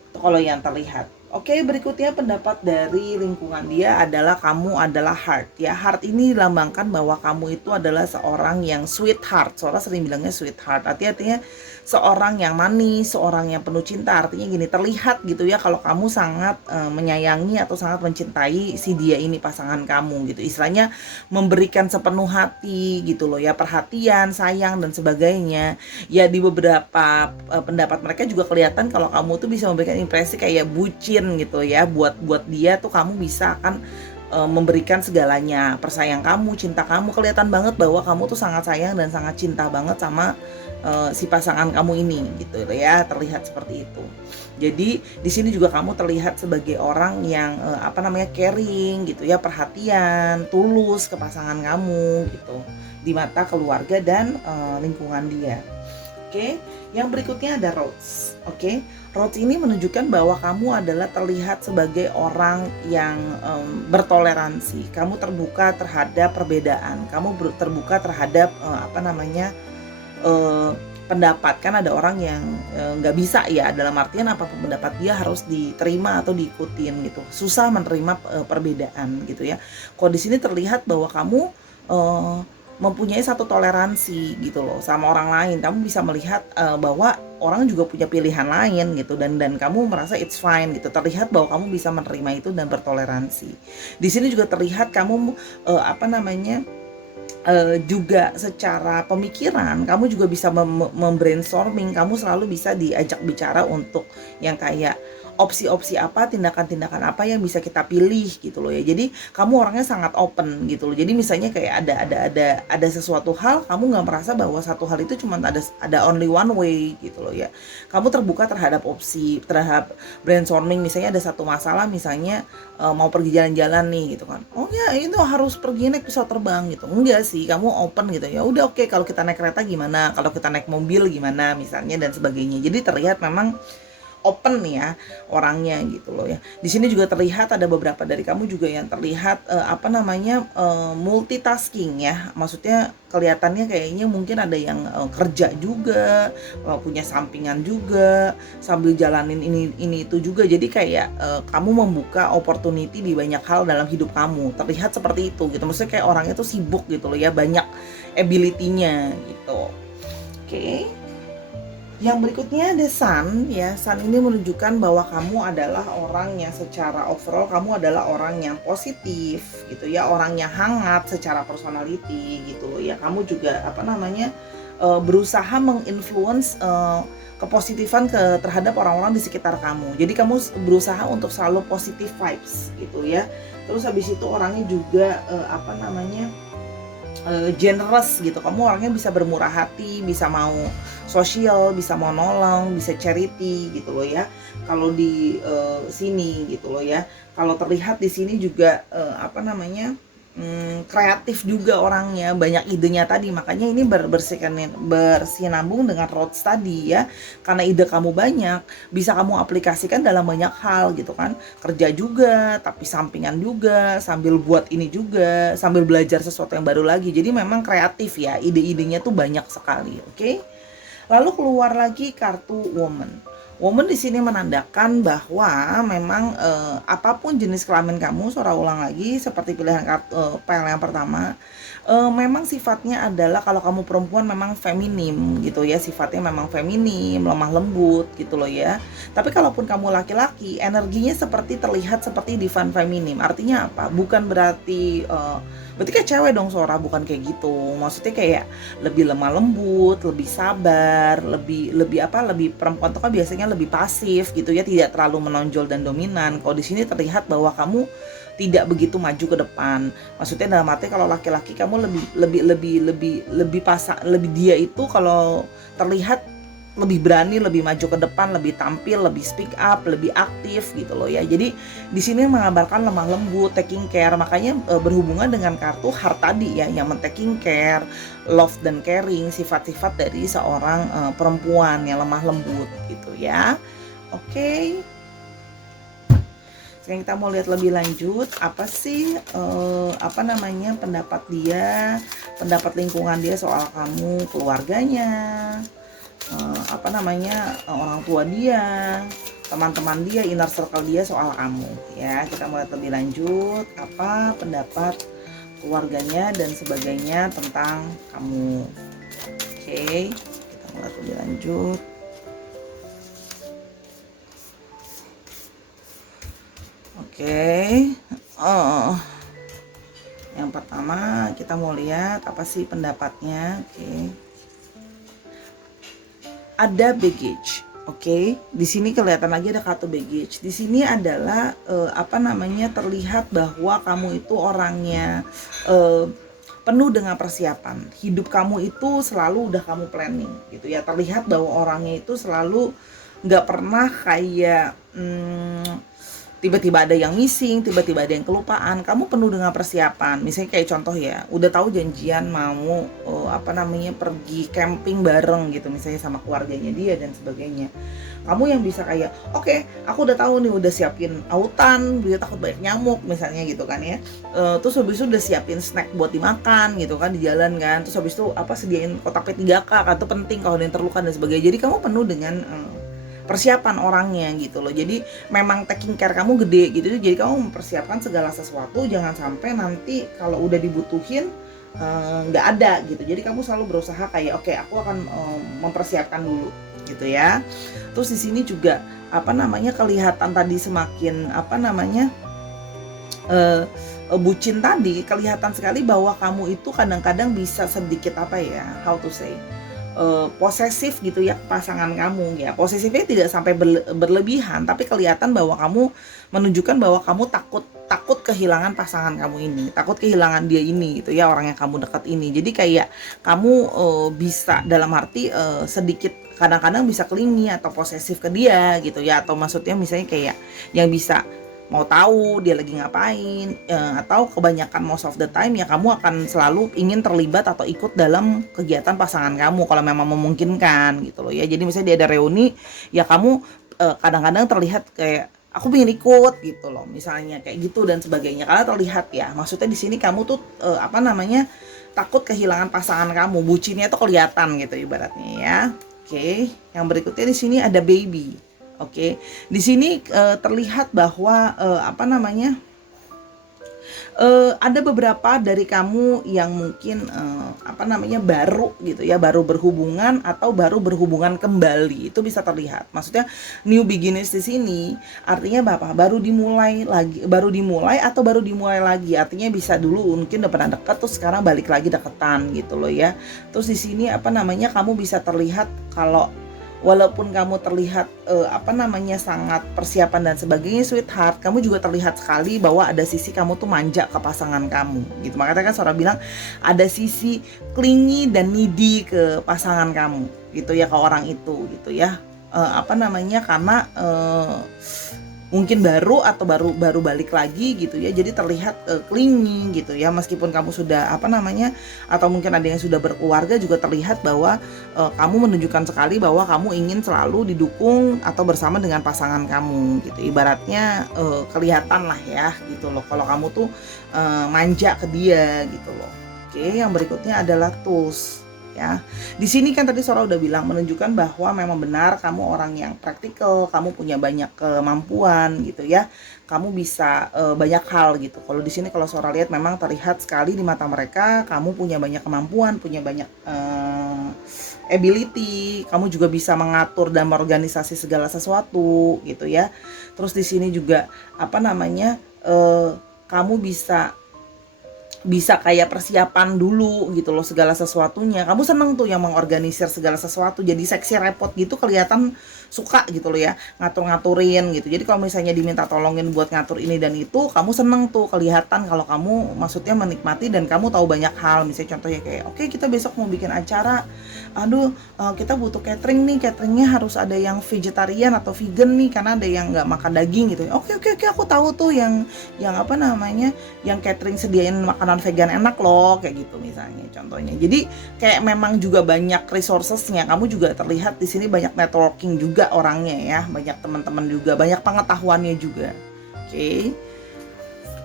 Itu kalau yang terlihat. Oke, berikutnya pendapat dari lingkungan dia adalah kamu adalah heart ya. Heart ini dilambangkan bahwa kamu itu adalah seorang yang sweetheart. Soalnya sering bilangnya sweetheart. Artinya seorang yang manis, seorang yang penuh cinta. Artinya gini, terlihat gitu ya kalau kamu sangat menyayangi atau sangat mencintai si dia ini, pasangan kamu gitu. Istilahnya memberikan sepenuh hati gitu loh ya, perhatian, sayang dan sebagainya. Ya di beberapa pendapat mereka juga kelihatan kalau kamu tuh bisa memberikan impresi kayak bucin gitu ya, buat dia tuh kamu bisa akan memberikan segalanya, persayang kamu, cinta kamu, kelihatan banget bahwa kamu tuh sangat sayang dan sangat cinta banget sama si pasangan kamu ini gitu ya, terlihat seperti itu. Jadi di sini juga kamu terlihat sebagai orang yang caring gitu ya, perhatian, tulus ke pasangan kamu gitu di mata keluarga dan lingkungan dia. Oke, yang berikutnya ada Roads. Oke, Roads ini menunjukkan bahwa kamu adalah terlihat sebagai orang yang bertoleransi. Kamu terbuka terhadap perbedaan. Kamu terbuka terhadap eh, pendapat. Kan ada orang yang nggak bisa ya, dalam artian apapun pendapat dia harus diterima atau diikutin gitu. Susah menerima perbedaan gitu ya. Kalau di sini terlihat bahwa kamu eh, mempunyai satu toleransi gitu loh sama orang lain. Kamu bisa melihat bahwa orang juga punya pilihan lain gitu, dan kamu merasa it's fine gitu. Terlihat bahwa kamu bisa menerima itu dan bertoleransi. Di sini juga terlihat kamu juga secara pemikiran kamu juga bisa membrainstorming. Kamu selalu bisa diajak bicara untuk yang kayak opsi-opsi apa, tindakan-tindakan apa yang bisa kita pilih gitu loh ya. Jadi kamu orangnya sangat open gitu loh. Jadi misalnya kayak ada sesuatu hal, kamu nggak merasa bahwa satu hal itu cuma ada only one way gitu loh ya. Kamu terbuka terhadap opsi, terhadap brainstorming. Misalnya ada satu masalah, misalnya mau pergi jalan-jalan nih gitu kan. Oh ya, itu harus pergi naik pesawat terbang gitu. Enggak sih, kamu open gitu ya. Udah oke, kalau kita naik kereta gimana? Kalau kita naik mobil gimana misalnya, dan sebagainya. Jadi terlihat memang open nih ya orangnya gitu loh ya. Di sini juga terlihat ada beberapa dari kamu juga yang terlihat multitasking ya. Maksudnya kelihatannya kayaknya mungkin ada yang kerja juga, punya sampingan juga, sambil jalanin ini itu juga. Jadi kayak kamu membuka opportunity di banyak hal dalam hidup kamu. Terlihat seperti itu gitu. Maksudnya kayak orangnya tuh sibuk gitu loh ya, banyak ability-nya gitu. Oke. Yang berikutnya ada Sun ya. Sun ini menunjukkan bahwa kamu adalah orang yang secara overall kamu adalah orang yang positif gitu ya, orang yang hangat secara personality gitu loh ya. Kamu juga berusaha menginfluence kepositifan terhadap orang-orang di sekitar kamu. Jadi kamu berusaha untuk selalu positive vibes gitu ya. Terus habis itu orangnya juga generous gitu. Kamu orangnya bisa bermurah hati, bisa mau sosial, bisa mau nolong, bisa charity gitu loh ya. Kalau di sini gitu loh ya. Kalau terlihat di sini juga kreatif juga orangnya, banyak idenya tadi. Makanya ini bersinambung dengan Roads tadi ya. Karena ide kamu banyak, bisa kamu aplikasikan dalam banyak hal gitu kan. Kerja juga, tapi sampingan juga, sambil buat ini juga, sambil belajar sesuatu yang baru lagi. Jadi memang kreatif ya, ide-idenya tuh banyak sekali, oke? Lalu keluar lagi kartu Woman. Woman di sini menandakan bahwa memang apapun jenis kelamin kamu, suara ulang lagi seperti pilihan pile yang pertama, memang sifatnya adalah kalau kamu perempuan memang feminim gitu ya, sifatnya memang feminim, lemah lembut gitu loh ya. Tapi kalaupun kamu laki-laki, energinya seperti terlihat seperti divine feminim. Artinya apa? Bukan berarti berarti kayak cewek dong Sora, bukan kayak gitu. Maksudnya kayak lebih lemah lembut, lebih sabar, lebih perempuan tuh kan biasanya lebih pasif gitu ya, tidak terlalu menonjol dan dominan. Kalau di sini terlihat bahwa kamu tidak begitu maju ke depan. Maksudnya dalam arti kalau laki-laki kamu lebih dia itu kalau terlihat lebih berani, lebih maju ke depan, lebih tampil, lebih speak up, lebih aktif gitu loh ya. Jadi di sini mengabarkan lemah lembut, taking care. Makanya berhubungan dengan kartu heart tadi ya, yang taking care, love dan caring, sifat-sifat dari seorang perempuan yang lemah lembut gitu ya. Oke. Sekarang kita mau lihat lebih lanjut apa sih pendapat dia, pendapat lingkungan dia soal kamu, keluarganya, orang tua dia, teman-teman dia, inner circle dia soal kamu ya. Kita mau lihat lebih lanjut apa pendapat keluarganya dan sebagainya tentang kamu. Oke, kita mau lihat lebih lanjut. Oke, yang pertama kita mau lihat apa sih pendapatnya. Oke. Ada baggage, oke. Di sini kelihatan lagi ada kartu baggage. Di sini adalah terlihat bahwa kamu itu orangnya penuh dengan persiapan. Hidup kamu itu selalu udah kamu planning gitu ya. Terlihat bahwa orangnya itu selalu nggak pernah kayak tiba-tiba ada yang missing, tiba-tiba ada yang kelupaan, kamu penuh dengan persiapan. Misalnya kayak contoh ya, udah tahu janjian mau apa namanya pergi camping bareng gitu, misalnya sama keluarganya dia dan sebagainya. Kamu yang bisa kayak, oke, aku udah tahu nih, udah siapin autan, biar takut banyak nyamuk misalnya gitu kan ya. Terus habis itu udah siapin snack buat dimakan gitu kan di jalan kan. Terus habis itu apa sediain kotak P3K kan, itu penting kalau ada yang terluka dan sebagainya. Jadi kamu penuh dengan persiapan orangnya gitu loh. Jadi memang taking care kamu gede gitu. Jadi kamu mempersiapkan segala sesuatu, jangan sampai nanti kalau udah dibutuhin nggak ada gitu. Jadi kamu selalu berusaha kayak oke, aku akan mempersiapkan dulu gitu ya. Terus di sini juga apa namanya kelihatan tadi semakin apa namanya bucin tadi, kelihatan sekali bahwa kamu itu kadang-kadang bisa sedikit apa ya, how to say, posesif gitu ya pasangan kamu ya. Posesifnya tidak sampai berlebihan, tapi kelihatan bahwa kamu menunjukkan bahwa kamu takut kehilangan pasangan kamu ini, takut kehilangan dia ini gitu ya, orang yang kamu dekat ini. Jadi kayak kamu bisa dalam arti sedikit kadang-kadang bisa clingy atau posesif ke dia gitu ya, atau maksudnya misalnya kayak yang bisa mau tahu dia lagi ngapain, atau kebanyakan most of the time ya kamu akan selalu ingin terlibat atau ikut dalam kegiatan pasangan kamu kalau memang memungkinkan gitu loh ya. Jadi misalnya dia ada reuni ya kamu kadang-kadang terlihat kayak aku pengen ikut gitu loh misalnya kayak gitu dan sebagainya, karena terlihat ya, maksudnya di sini kamu tuh apa namanya takut kehilangan pasangan kamu, bucinnya tuh kelihatan gitu ibaratnya ya. Oke, yang berikutnya di sini ada baby. Oke, di sini terlihat bahwa apa namanya ada beberapa dari kamu yang mungkin apa namanya baru gitu ya, baru berhubungan atau baru berhubungan kembali, itu bisa terlihat. Maksudnya new beginnings di sini artinya apa? Baru dimulai lagi, baru dimulai atau baru dimulai lagi. Artinya bisa dulu mungkin udah pernah dekat terus sekarang balik lagi deketan gitu loh ya. Terus di sini apa namanya kamu bisa terlihat kalau walaupun kamu terlihat apa namanya sangat persiapan dan sebagainya sweetheart, kamu juga terlihat sekali bahwa ada sisi kamu tuh manja ke pasangan kamu gitu. Makanya kan Sora bilang ada sisi clingy dan needy ke pasangan kamu gitu ya, ke orang itu gitu ya. Apa namanya karena mungkin baru atau baru balik lagi gitu ya, jadi terlihat clingy gitu ya, meskipun kamu sudah apa namanya atau mungkin ada yang sudah berkeluarga juga terlihat bahwa kamu menunjukkan sekali bahwa kamu ingin selalu didukung atau bersama dengan pasangan kamu gitu, ibaratnya kelihatan lah ya gitu loh kalau kamu tuh manja ke dia gitu loh. Oke, yang berikutnya adalah tools. Ya, di sini kan tadi Sora udah bilang menunjukkan bahwa memang benar kamu orang yang praktikal, kamu punya banyak kemampuan gitu ya, kamu bisa banyak hal gitu. Kalau di sini kalau Sora lihat memang terlihat sekali di mata mereka kamu punya banyak kemampuan, punya banyak ability, kamu juga bisa mengatur dan mengorganisasi segala sesuatu gitu ya. Terus di sini juga apa namanya kamu bisa kayak persiapan dulu gitu loh segala sesuatunya. Kamu seneng tuh yang mengorganisir segala sesuatu, jadi seksi repot gitu, kelihatan suka gitu loh ya, ngatur-ngaturin gitu. Jadi kalau misalnya diminta tolongin buat ngatur ini dan itu, kamu seneng tuh, kelihatan kalau kamu maksudnya menikmati dan kamu tahu banyak hal. Misalnya contohnya kayak oke, kita besok mau bikin acara, aduh kita butuh catering nih, cateringnya harus ada yang vegetarian atau vegan nih karena ada yang nggak makan daging gitu. Oke, aku tahu tuh yang apa namanya yang catering sediain makanan vegan enak loh kayak gitu misalnya contohnya. Jadi kayak memang juga banyak resourcesnya, kamu juga terlihat di sini banyak networking juga orangnya ya, banyak teman-teman juga, banyak pengetahuannya juga. Oke.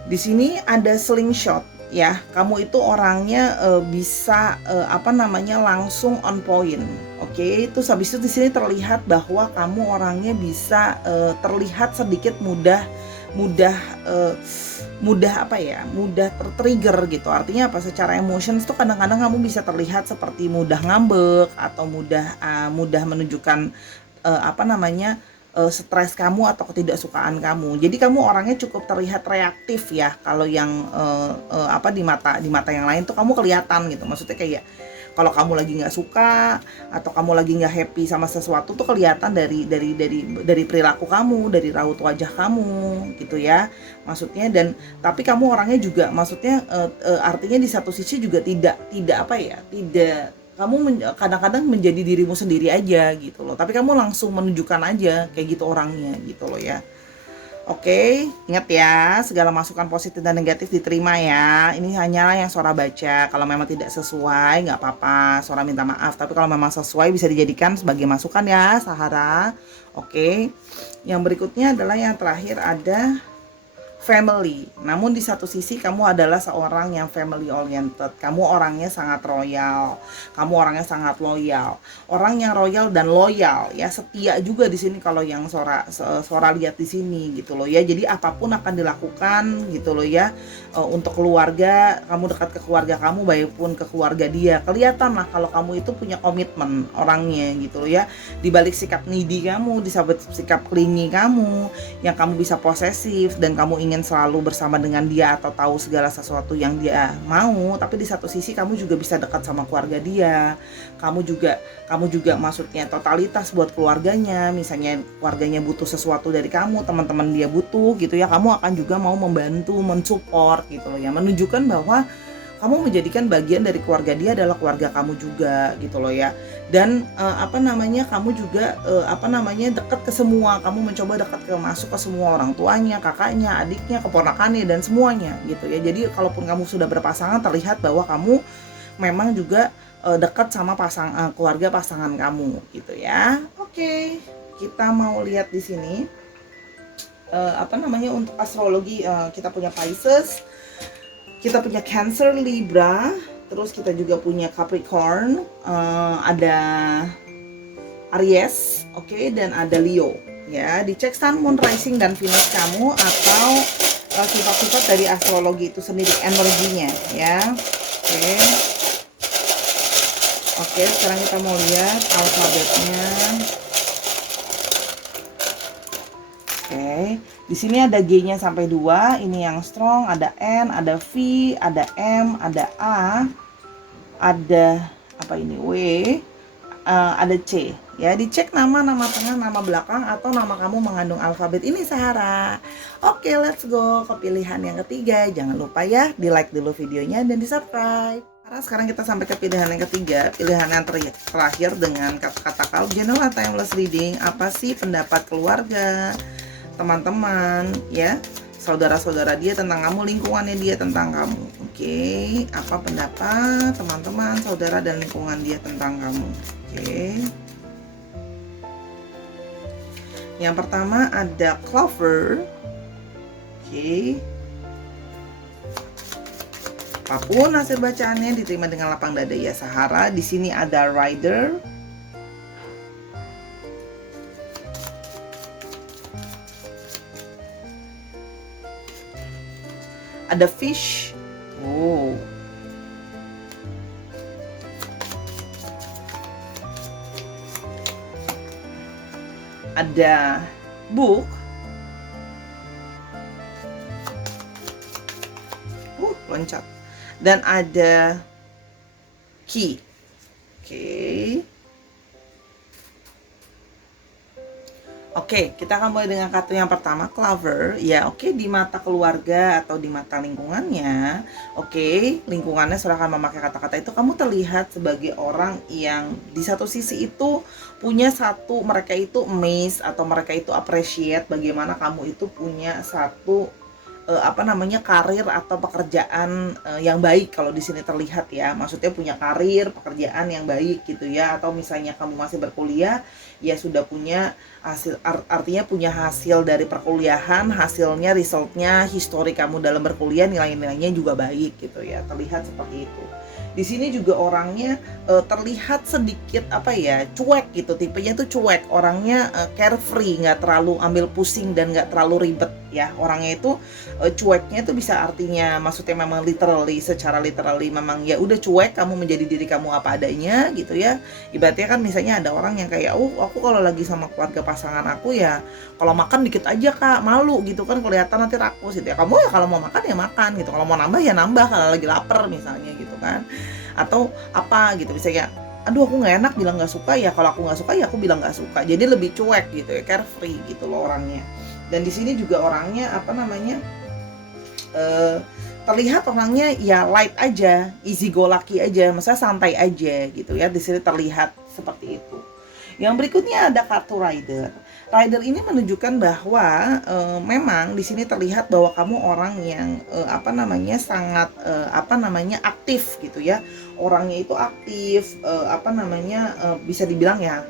Di sini ada slingshot ya, kamu itu orangnya bisa apa namanya langsung on point. Oke, terus habis itu di sini terlihat bahwa kamu orangnya bisa terlihat sedikit mudah apa ya, mudah tertrigger gitu. Artinya apa, secara emotions tuh kadang-kadang kamu bisa terlihat seperti mudah ngambek atau mudah menunjukkan apa namanya stres kamu atau ketidaksukaan kamu. Jadi kamu orangnya cukup terlihat reaktif ya. Kalau yang apa di mata yang lain tuh kamu kelihatan gitu. Maksudnya kayak kalau kamu lagi nggak suka atau kamu lagi nggak happy sama sesuatu tuh kelihatan dari perilaku kamu, dari raut wajah kamu gitu ya. Maksudnya dan tapi kamu orangnya juga maksudnya artinya di satu sisi juga tidak apa ya, tidak kamu kadang-kadang menjadi dirimu sendiri aja gitu loh. Tapi kamu langsung menunjukkan aja kayak gitu orangnya gitu loh ya. Oke, ingat ya, segala masukan positif dan negatif diterima ya. Ini hanyalah yang Sora baca. Kalau memang tidak sesuai, nggak apa-apa. Sora minta maaf. Tapi kalau memang sesuai, bisa dijadikan sebagai masukan ya, Sahara. Oke. Yang berikutnya adalah yang terakhir ada family. Namun di satu sisi kamu adalah seorang yang family oriented. Kamu orangnya sangat royal. Kamu orangnya sangat loyal. Orang yang royal dan loyal ya, setia juga di sini kalau yang Sora lihat di sini gitu loh ya. Jadi apapun akan dilakukan gitu loh ya. Untuk keluarga, kamu dekat ke keluarga kamu baik pun ke keluarga dia. Kelihatan lah kalau kamu itu punya komitmen orangnya gitu loh ya. Di balik sikap needy kamu, di balik sikap clingy kamu, yang kamu bisa posesif dan kamu ingin selalu bersama dengan dia atau tahu segala sesuatu yang dia mau, tapi di satu sisi kamu juga bisa dekat sama keluarga dia. Kamu juga maksudnya totalitas buat keluarganya. Misalnya keluarganya butuh sesuatu dari kamu, teman-teman dia butuh gitu ya, kamu akan juga mau membantu, mensupport gitu loh ya, menunjukkan bahwa kamu menjadikan bagian dari keluarga dia adalah keluarga kamu juga gitu loh ya. Dan kamu juga dekat ke semua, kamu mencoba dekat masuk ke semua orang tuanya, kakaknya, adiknya, keponakannya dan semuanya gitu ya. Jadi kalaupun kamu sudah berpasangan, terlihat bahwa kamu memang juga dekat sama keluarga pasangan kamu gitu ya. Oke, kita mau lihat di sini untuk astrologi. Kita punya Pisces, kita punya Cancer, Libra, terus kita juga punya Capricorn, ada Aries, oke, dan ada Leo. Ya, dicek Sun, Moon, Rising, dan Venus kamu atau sifat-sifat dari astrologi itu sendiri, energinya, ya. Oke. Oke, sekarang kita mau lihat alfabetnya. Oke, di sini ada G-nya sampai 2, ini yang strong, ada N, ada V, ada M, ada A, ada W, ada C. Ya, dicek nama tengah, nama belakang atau nama kamu mengandung alfabet ini, Sahara. Oke, let's go ke pilihan yang ketiga. Jangan lupa ya, di-like dulu videonya dan di-subscribe. Sekarang kita sampai ke pilihan yang ketiga, pilihan yang terakhir dengan kata-kata kalau general timeless reading. Apa sih pendapat keluarga, teman-teman ya, saudara-saudara dia tentang kamu, lingkungannya dia tentang kamu. Oke, apa pendapat teman-teman, saudara dan lingkungan dia tentang kamu? Oke. Yang pertama ada Clover. Oke. Apapun hasil bacaannya diterima dengan lapang dada ya, Sahara. Di sini ada Rider. Ada Fish. Oh. Ada Book. Loncat. Dan ada Key. Oke, kita akan mulai dengan kartu yang pertama, Clover. Ya, oke, di mata keluarga atau di mata lingkungannya, oke, lingkungannya sudah akan memakai kata-kata itu. Kamu terlihat sebagai orang yang di satu sisi itu punya mereka itu amazed atau mereka itu appreciate bagaimana kamu itu punya satu karir atau pekerjaan yang baik. Kalau di sini terlihat ya, maksudnya punya karir, pekerjaan yang baik gitu ya. Atau misalnya kamu masih berkuliah, ya sudah punya hasil, artinya punya hasil dari perkuliahan, hasilnya, resultnya, histori kamu dalam berkuliah, nilai-nilainya juga baik gitu ya. Terlihat seperti itu. Di sini juga orangnya terlihat sedikit cuek gitu, tipenya tuh cuek, orangnya carefree, nggak terlalu ambil pusing dan nggak terlalu ribet ya. Orangnya itu cueknya itu bisa artinya maksudnya memang secara literally memang ya udah cuek, kamu menjadi diri kamu apa adanya gitu ya. Ibaratnya kan misalnya ada orang yang kayak aku kalau lagi sama keluarga pasangan aku ya kalau makan dikit aja Kak, malu gitu kan, kelihatan nanti rakus gitu ya. Kamu ya kalau mau makan ya makan gitu, kalau mau nambah ya nambah kalau lagi lapar misalnya gitu kan. Atau apa gitu, misalnya aduh aku nggak enak bilang nggak suka ya, kalau aku nggak suka ya aku bilang nggak suka. Jadi lebih cuek gitu ya, carefree gitu loh orangnya. Dan di sini juga orangnya terlihat orangnya ya light aja, easy go lucky aja, maksudnya santai aja gitu ya. Di sini terlihat seperti itu. Yang berikutnya ada kartu Rider. Rider ini menunjukkan bahwa memang di sini terlihat bahwa kamu orang yang sangat aktif gitu ya. Orangnya itu aktif, bisa dibilang ya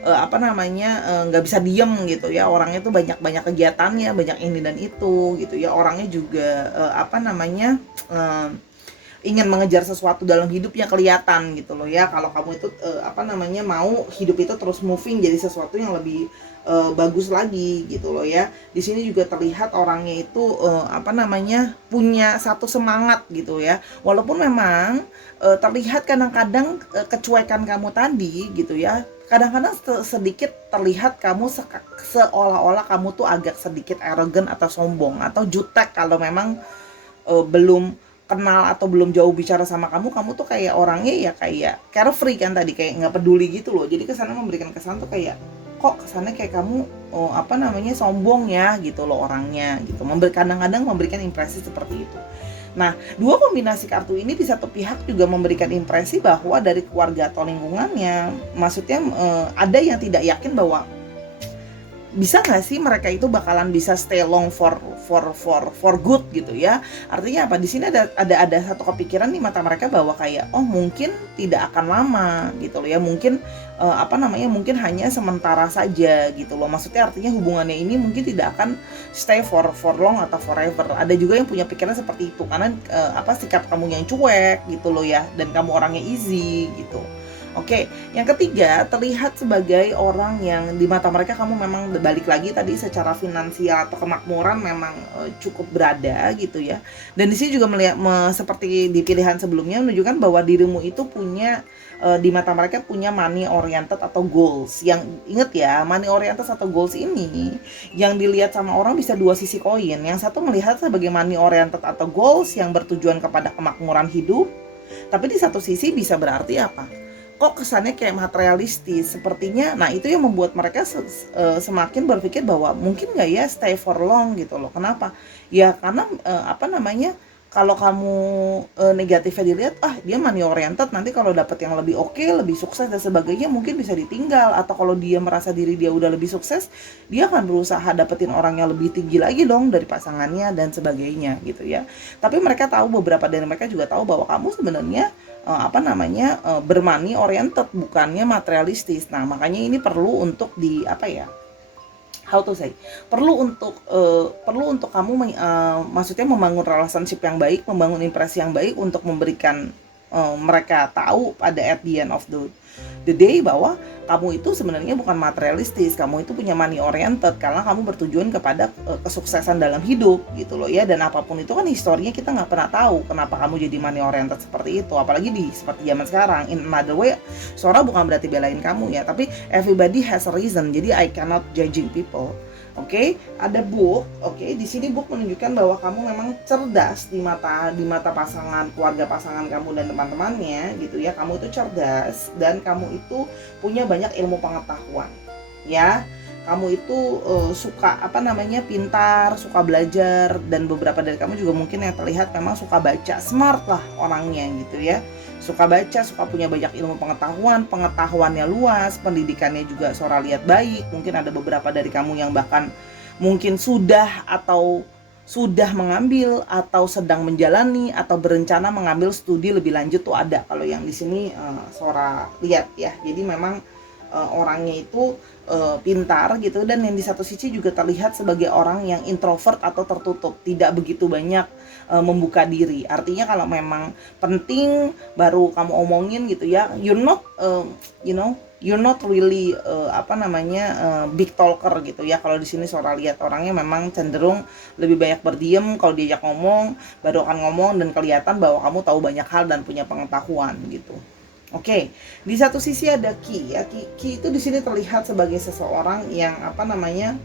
nggak bisa diem gitu ya. Orangnya tuh banyak kegiatannya, banyak ini dan itu gitu ya. Orangnya juga ingin mengejar sesuatu dalam hidupnya, kelihatan gitu loh ya. Kalau kamu itu mau hidup itu terus moving jadi sesuatu yang lebih bagus lagi gitu loh ya. Di sini juga terlihat orangnya itu punya satu semangat gitu ya. Walaupun memang terlihat kadang-kadang kecuekan kamu tadi gitu ya. Kadang-kadang sedikit terlihat kamu seolah-olah kamu tuh agak sedikit arrogant atau sombong atau jutek kalau memang belum kenal atau belum jauh bicara sama kamu tuh kayak orangnya ya kayak carefree kan tadi, kayak nggak peduli gitu loh. Jadi kesannya memberikan kesan tuh kayak kok kesannya kayak kamu sombong ya gitu loh orangnya gitu. Kadang-kadang memberikan impresi seperti itu. Nah, dua kombinasi kartu ini di satu pihak juga memberikan impresi bahwa dari keluarga atau lingkungannya, maksudnya ada yang tidak yakin bahwa bisa nggak sih mereka itu bakalan bisa stay long for good gitu ya. Artinya apa? Di sini ada satu kepikiran di mata mereka bahwa kayak mungkin tidak akan lama gitu loh ya. Mungkin mungkin hanya sementara saja gitu loh. Maksudnya artinya hubungannya ini mungkin tidak akan stay for long atau forever. Ada juga yang punya pikiran seperti itu karena sikap kamu yang cuek gitu loh ya, dan kamu orangnya easy gitu. Oke, yang ketiga terlihat sebagai orang yang di mata mereka kamu memang balik lagi tadi secara finansial atau kemakmuran memang cukup berada gitu ya. Dan di sini juga melihat seperti di pilihan sebelumnya menunjukkan bahwa dirimu itu punya di mata mereka punya money oriented atau goals. Yang inget ya, money oriented atau goals ini yang dilihat sama orang bisa dua sisi koin. Yang satu melihat sebagai money oriented atau goals yang bertujuan kepada kemakmuran hidup, tapi di satu sisi bisa berarti apa? Kok kesannya kayak materialistis sepertinya. Nah, itu yang membuat mereka semakin berpikir bahwa mungkin nggak ya stay for long gitu loh. Kenapa? Ya karena kalau kamu negatifnya dilihat, dia money oriented, nanti kalau dapat yang lebih oke, lebih sukses dan sebagainya mungkin bisa ditinggal. Atau kalau dia merasa diri dia udah lebih sukses, dia akan berusaha dapetin orang yang lebih tinggi lagi dong dari pasangannya dan sebagainya gitu ya. Tapi mereka tahu, beberapa dari mereka juga tahu bahwa kamu sebenarnya bermoney oriented, bukannya materialistis. Nah, makanya ini perlu untuk perlu untuk kamu maksudnya membangun relationship yang baik, membangun impresi yang baik untuk memberikan mereka tahu pada at the end of the day bahwa kamu itu sebenarnya bukan materialistis, kamu itu punya money oriented karena kamu bertujuan kepada kesuksesan dalam hidup gitu loh ya. Dan apapun itu kan historinya kita nggak pernah tahu kenapa kamu jadi money oriented seperti itu, apalagi seperti zaman sekarang. In another way, Sora bukan berarti belain kamu ya, tapi everybody has a reason, jadi I cannot judging people. Oke, ada book. Oke, di sini book menunjukkan bahwa kamu memang cerdas di mata pasangan, keluarga pasangan kamu dan teman-temannya gitu ya. Kamu itu cerdas dan kamu itu punya banyak ilmu pengetahuan. Ya. Kamu itu suka pintar, suka belajar, dan beberapa dari kamu juga mungkin yang terlihat memang suka baca, smart lah orangnya gitu ya. Suka baca, suka punya banyak ilmu pengetahuannya luas, pendidikannya juga Sora lihat baik. Mungkin ada beberapa dari kamu yang bahkan mungkin sudah mengambil atau sedang menjalani atau berencana mengambil studi lebih lanjut tuh ada. Kalau yang di sini Sora lihat ya. Jadi memang orangnya itu pintar gitu, dan yang di satu sisi juga terlihat sebagai orang yang introvert atau tertutup, tidak begitu banyak membuka diri. Artinya kalau memang penting baru kamu omongin gitu ya. You're not really big talker gitu ya. Kalau di sini Sora lihat orangnya memang cenderung lebih banyak berdiam. Kalau diajak ngomong baru akan ngomong dan kelihatan bahwa kamu tahu banyak hal dan punya pengetahuan gitu. Oke, di satu sisi ada Ki ya. Ki itu di sini terlihat sebagai seseorang yang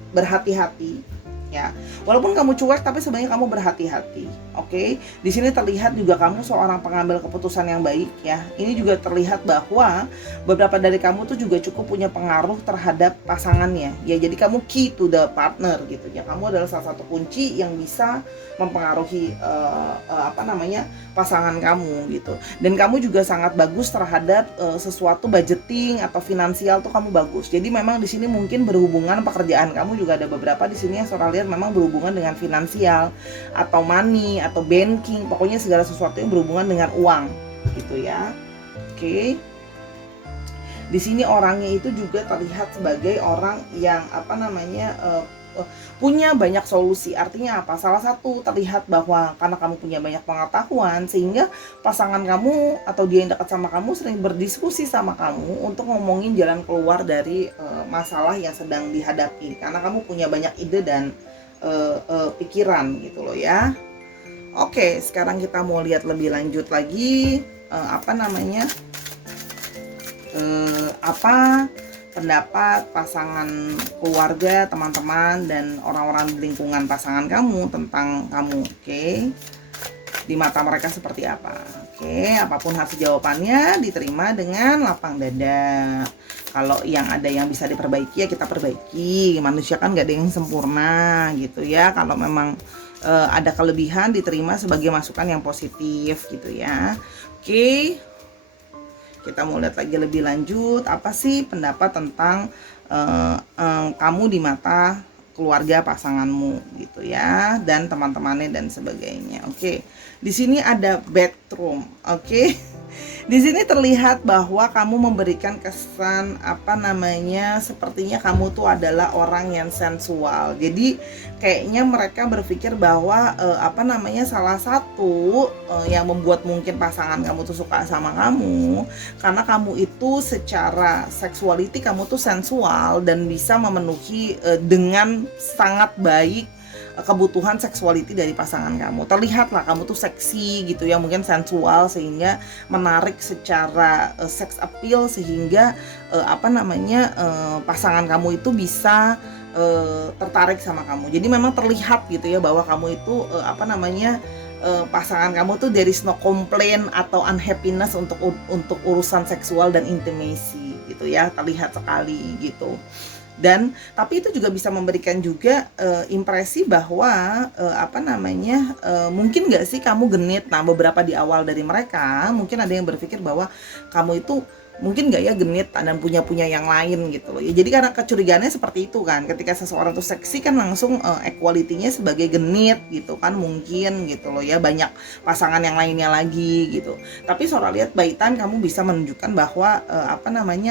berhati-hati ya. Walaupun kamu cuek tapi sebenarnya kamu berhati-hati. Oke. Di sini terlihat juga kamu seorang pengambil keputusan yang baik ya. Ini juga terlihat bahwa beberapa dari kamu tuh juga cukup punya pengaruh terhadap pasangannya. Ya, jadi kamu key to the partner gitu ya. Kamu adalah salah satu kunci yang bisa mempengaruhi pasangan kamu gitu. Dan kamu juga sangat bagus terhadap sesuatu budgeting atau finansial tuh kamu bagus. Jadi memang di sini mungkin berhubungan pekerjaan kamu juga ada beberapa di sini yang Sora lihat memang berhubungan dengan finansial atau money atau banking, pokoknya segala sesuatu yang berhubungan dengan uang gitu ya. Oke. Di sini orangnya itu juga terlihat sebagai orang yang punya banyak solusi. Artinya apa? Salah satu terlihat bahwa karena kamu punya banyak pengetahuan sehingga pasangan kamu atau dia yang dekat sama kamu sering berdiskusi sama kamu untuk ngomongin jalan keluar dari masalah yang sedang dihadapi, karena kamu punya banyak ide dan pikiran gitu loh ya. Oke, sekarang kita mau lihat lebih lanjut lagi apa pendapat pasangan, keluarga, teman-teman, dan orang-orang di lingkungan pasangan kamu tentang kamu. Oke. Di mata mereka seperti apa? Oke, apapun hasil jawabannya diterima dengan lapang dada. Kalau yang ada yang bisa diperbaiki ya kita perbaiki. Manusia kan gak ada yang sempurna gitu ya. Kalau memang ada kelebihan diterima sebagai masukan yang positif gitu ya. Oke. Kita mau lihat lagi lebih lanjut, apa sih pendapat tentang kamu di mata keluarga pasanganmu gitu ya, dan teman-temannya dan sebagainya. Oke. Di sini ada bedroom. Oke. Di sini terlihat bahwa kamu memberikan kesan sepertinya kamu tuh adalah orang yang sensual. Jadi kayaknya mereka berpikir bahwa salah satu yang membuat mungkin pasangan kamu tuh suka sama kamu karena kamu itu secara sexuality kamu tuh sensual dan bisa memenuhi dengan sangat baik kebutuhan sexuality dari pasangan kamu. Terlihatlah kamu tuh seksi gitu ya, mungkin sensual sehingga menarik secara sex appeal sehingga pasangan kamu itu bisa tertarik sama kamu. Jadi memang terlihat gitu ya bahwa kamu itu pasangan kamu tuh there is no complaint atau unhappiness untuk urusan seksual dan intimacy gitu ya, terlihat sekali gitu. Dan tapi itu juga bisa memberikan juga impresi bahwa mungkin nggak sih kamu genit. Nah, beberapa di awal dari mereka mungkin ada yang berpikir bahwa kamu itu mungkin nggak ya genit dan punya yang lain gitu loh ya. Jadi karena kecurigaannya seperti itu kan, ketika seseorang tuh seksi kan langsung equality-nya sebagai genit gitu kan, mungkin gitu loh ya, banyak pasangan yang lainnya lagi gitu. Tapi Sora lihat by time kamu bisa menunjukkan bahwa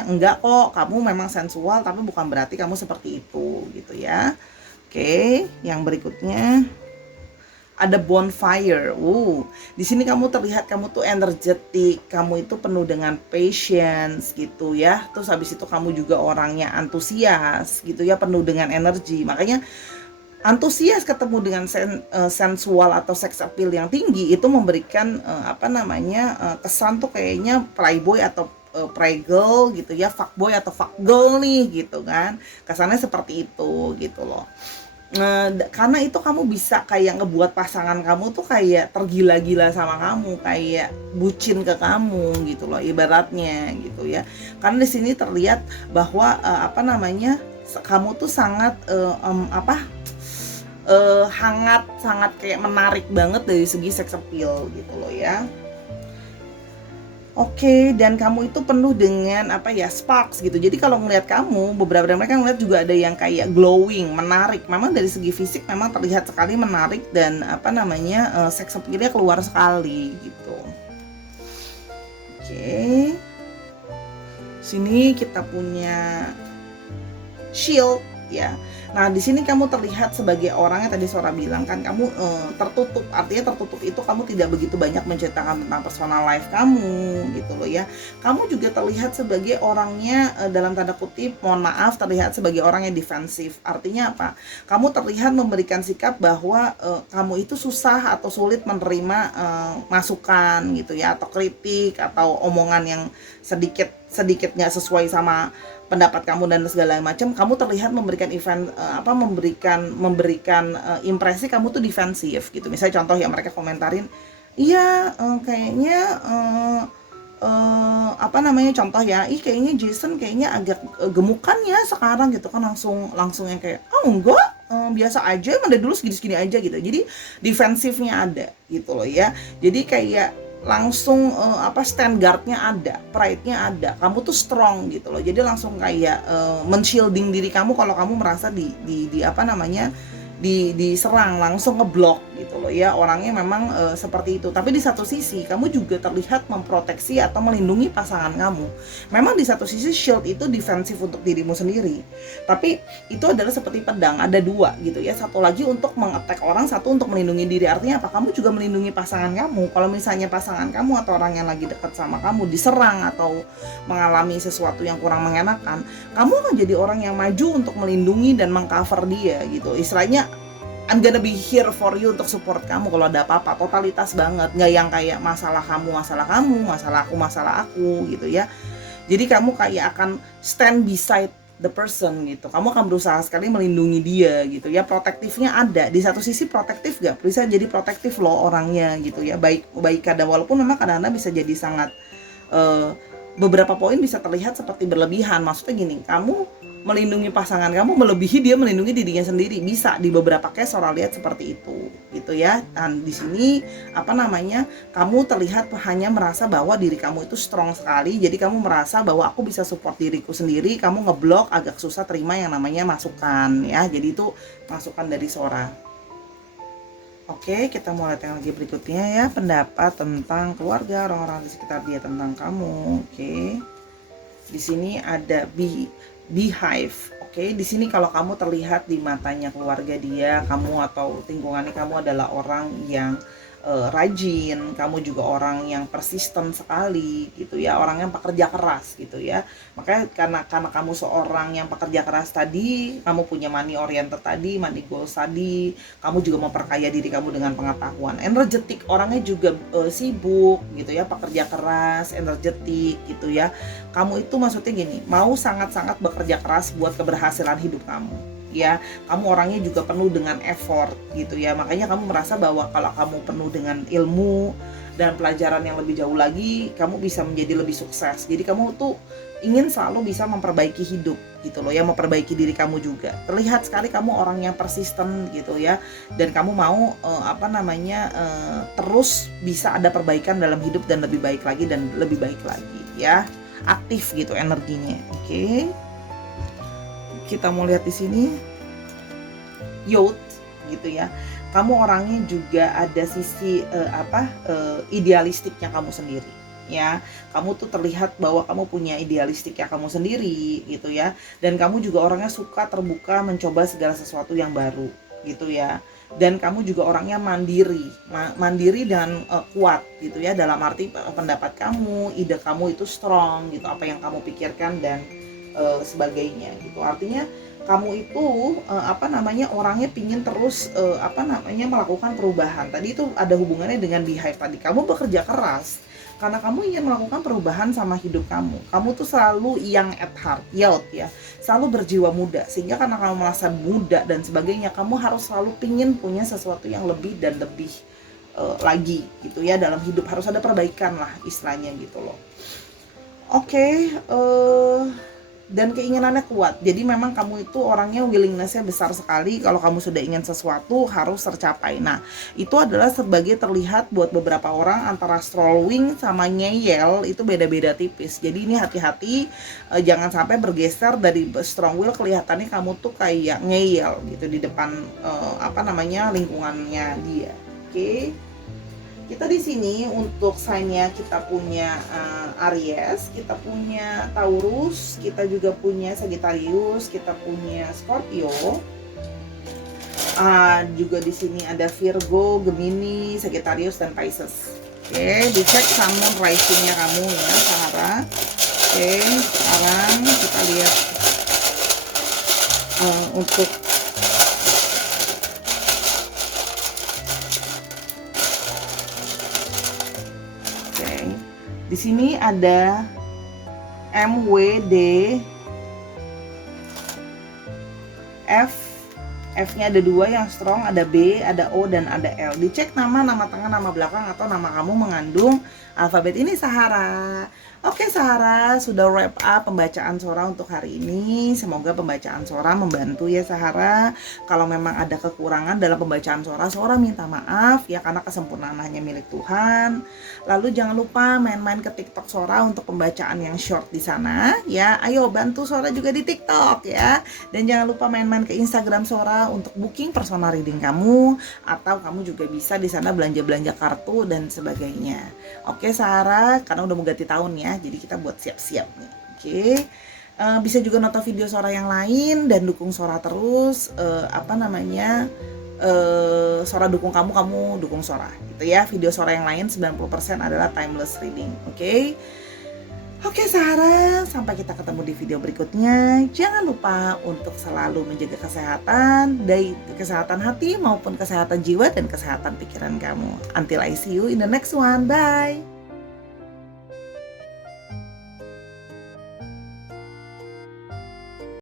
enggak kok, kamu memang sensual tapi bukan berarti kamu seperti itu gitu ya. Oke, yang berikutnya ada bonfire. Di sini kamu terlihat kamu tuh energetik, kamu itu penuh dengan patience gitu ya. Terus habis itu kamu juga orangnya antusias gitu ya, penuh dengan energi. Makanya antusias ketemu dengan sensual atau sex appeal yang tinggi itu memberikan kesan tuh kayaknya playboy atau playgirl gitu ya, fuckboy atau fuckgirl nih gitu kan. Kesannya seperti itu gitu loh. Karena itu kamu bisa kayak ngebuat pasangan kamu tuh kayak tergila-gila sama kamu, kayak bucin ke kamu gitu loh ibaratnya gitu ya. Karena di sini terlihat bahwa kamu tuh sangat hangat, sangat kayak menarik banget dari segi sex appeal gitu loh ya. Oke, dan kamu itu penuh dengan sparks gitu. Jadi kalau ngelihat kamu, beberapa dari mereka ngelihat juga ada yang kayak glowing, menarik. Memang dari segi fisik memang terlihat sekali menarik dan sex appeal-nya keluar sekali gitu. Oke. Sini kita punya shield ya. Nah, di sini kamu terlihat sebagai orang yang tadi Sora bilang kan, kamu tertutup. Artinya tertutup itu kamu tidak begitu banyak menceritakan tentang personal life kamu gitu loh ya. Kamu juga terlihat sebagai orangnya dalam tanda kutip, mohon maaf, terlihat sebagai orang yang defensif. Artinya apa? Kamu terlihat memberikan sikap bahwa kamu itu susah atau sulit menerima masukan gitu ya, atau kritik atau omongan yang sedikit nggak sesuai sama pendapat kamu dan segala macam, kamu terlihat memberikan impresi kamu tuh defensif gitu. Misalnya contoh ya, mereka komentarin, iya kayaknya contoh ya, kayaknya Jason kayaknya agak gemukan ya sekarang gitu kan, langsung yang kayak, oh enggak, biasa aja, emang dari dulu segini-segini aja gitu. Jadi defensifnya ada gitu loh ya. Jadi kayak langsung standardnya ada, pride-nya ada, kamu tuh strong gitu loh. Jadi langsung kayak men-shielding diri kamu kalau kamu merasa diserang, langsung ngeblok gitu loh ya. Orangnya memang seperti itu. Tapi di satu sisi kamu juga terlihat memproteksi atau melindungi pasangan kamu. Memang di satu sisi shield itu defensif untuk dirimu sendiri, tapi itu adalah seperti pedang, ada dua gitu ya. Satu lagi untuk mengattack orang, satu untuk melindungi diri. Artinya apa? Kamu juga melindungi pasangan kamu. Kalau misalnya pasangan kamu atau orang yang lagi dekat sama kamu diserang atau mengalami sesuatu yang kurang mengenakan, kamu akan jadi orang yang maju untuk melindungi dan mengcover dia gitu. Istilahnya, I'm gonna be here for you, untuk support kamu kalau ada apa-apa. Totalitas banget, nggak yang kayak masalah kamu, masalah aku gitu ya. Jadi kamu kayak akan stand beside the person gitu. Kamu akan berusaha sekali melindungi dia gitu ya. Protektifnya ada. Di satu sisi protektif gak? Bisa jadi protektif loh orangnya gitu ya. Baik kadang, walaupun memang kadang-kadang bisa jadi sangat beberapa poin bisa terlihat seperti berlebihan. Maksudnya gini, kamu melindungi pasangan kamu melebihi dia melindungi dirinya sendiri. Bisa di beberapa case orang lihat seperti itu gitu ya. Dan di sini kamu terlihat hanya merasa bahwa diri kamu itu strong sekali. Jadi kamu merasa bahwa aku bisa support diriku sendiri. Kamu ngeblok, agak susah terima yang namanya masukan ya. Jadi itu masukan dari Sora. Oke, kita mau lihat yang lagi berikutnya ya, pendapat tentang keluarga, orang-orang di sekitar dia tentang kamu. Oke. Di sini ada Beehive. Oke, di sini kalau kamu terlihat di matanya keluarga dia, kamu atau lingkungannya, kamu adalah orang yang rajin, kamu juga orang yang persisten sekali gitu ya, orang yang pekerja keras gitu ya. Makanya karena kamu seorang yang pekerja keras tadi, kamu punya money oriented tadi, money goals tadi, kamu juga memperkaya diri kamu dengan pengetahuan. Energetik, orangnya juga sibuk gitu ya, pekerja keras, energetik gitu ya. Kamu itu maksudnya gini, mau sangat-sangat bekerja keras buat keberhasilan hidup kamu ya. Kamu orangnya juga penuh dengan effort gitu ya. Makanya kamu merasa bahwa kalau kamu penuh dengan ilmu dan pelajaran yang lebih jauh lagi, kamu bisa menjadi lebih sukses. Jadi kamu tuh ingin selalu bisa memperbaiki hidup gitu loh ya, memperbaiki diri kamu juga. Terlihat sekali kamu orang yang persisten gitu ya, dan kamu mau terus bisa ada perbaikan dalam hidup dan lebih baik lagi dan lebih baik lagi ya. Aktif gitu energinya. Oke. Kita mau lihat di sini youth gitu ya. Kamu orangnya juga ada sisi idealistiknya kamu sendiri ya. Kamu tuh terlihat bahwa kamu punya idealistiknya kamu sendiri gitu ya. Dan kamu juga orangnya suka terbuka mencoba segala sesuatu yang baru gitu ya. Dan kamu juga orangnya mandiri dan kuat gitu ya, dalam arti pendapat kamu, ide kamu itu strong gitu, apa yang kamu pikirkan dan sebagainya gitu. Artinya kamu itu orangnya pingin terus melakukan perubahan. Tadi itu ada hubungannya dengan Beehive tadi. Kamu bekerja keras karena kamu ingin melakukan perubahan sama hidup kamu. Kamu tuh selalu young at heart, youth ya, selalu berjiwa muda. Sehingga karena kamu merasa muda dan sebagainya, kamu harus selalu pingin punya sesuatu yang lebih dan lebih lagi gitu ya dalam hidup. Harus ada perbaikan lah istilahnya gitu loh. Oke, dan keinginannya kuat. Jadi memang kamu itu orangnya willingness-nya besar sekali. Kalau kamu sudah ingin sesuatu harus tercapai. Nah, itu adalah sebagai terlihat buat beberapa orang antara strolling sama ngeyel itu beda-beda tipis. Jadi ini hati-hati, jangan sampai bergeser dari strong will, kelihatannya kamu tuh kayak ngeyel gitu di depan lingkungannya dia. Oke. Kita di sini untuk sign-nya kita punya Aries, kita punya Taurus, kita juga punya Sagittarius, kita punya Scorpio. Juga di sini ada Virgo, Gemini, Sagittarius dan Pisces. Oke, dicek sun moon rising-nya kamu ya, Sahara. Oke, sekarang kita lihat untuk di sini ada MWD F-nya ada 2 yang strong, ada B, ada O, dan ada L. Dicek nama tengah, nama belakang, atau nama kamu mengandung alfabet ini, Sahara. Oke Sahara, sudah wrap up pembacaan Sora untuk hari ini. Semoga pembacaan Sora membantu ya Sahara. Kalau memang ada kekurangan dalam pembacaan Sora, Sora minta maaf ya, karena kesempurnaan hanya milik Tuhan. Lalu jangan lupa main-main ke TikTok Sora untuk pembacaan yang short di sana ya. Ayo bantu Sora juga di TikTok ya. Dan jangan lupa main-main ke Instagram Sora untuk booking personal reading kamu, atau kamu juga bisa di sana belanja-belanja kartu dan sebagainya. Oke Sahara, karena udah mau ganti tahun ya, jadi kita buat siap-siap nih. Oke. Bisa juga nonton video Sora yang lain dan dukung Sora terus. Sora dukung kamu, kamu dukung Sora gitu ya. Video Sora yang lain 90% adalah timeless reading. Oke. Oke Sahara, sampai kita ketemu di video berikutnya. Jangan lupa untuk selalu menjaga kesehatan, dari kesehatan hati maupun kesehatan jiwa dan kesehatan pikiran kamu. Until I see you in the next one. Bye.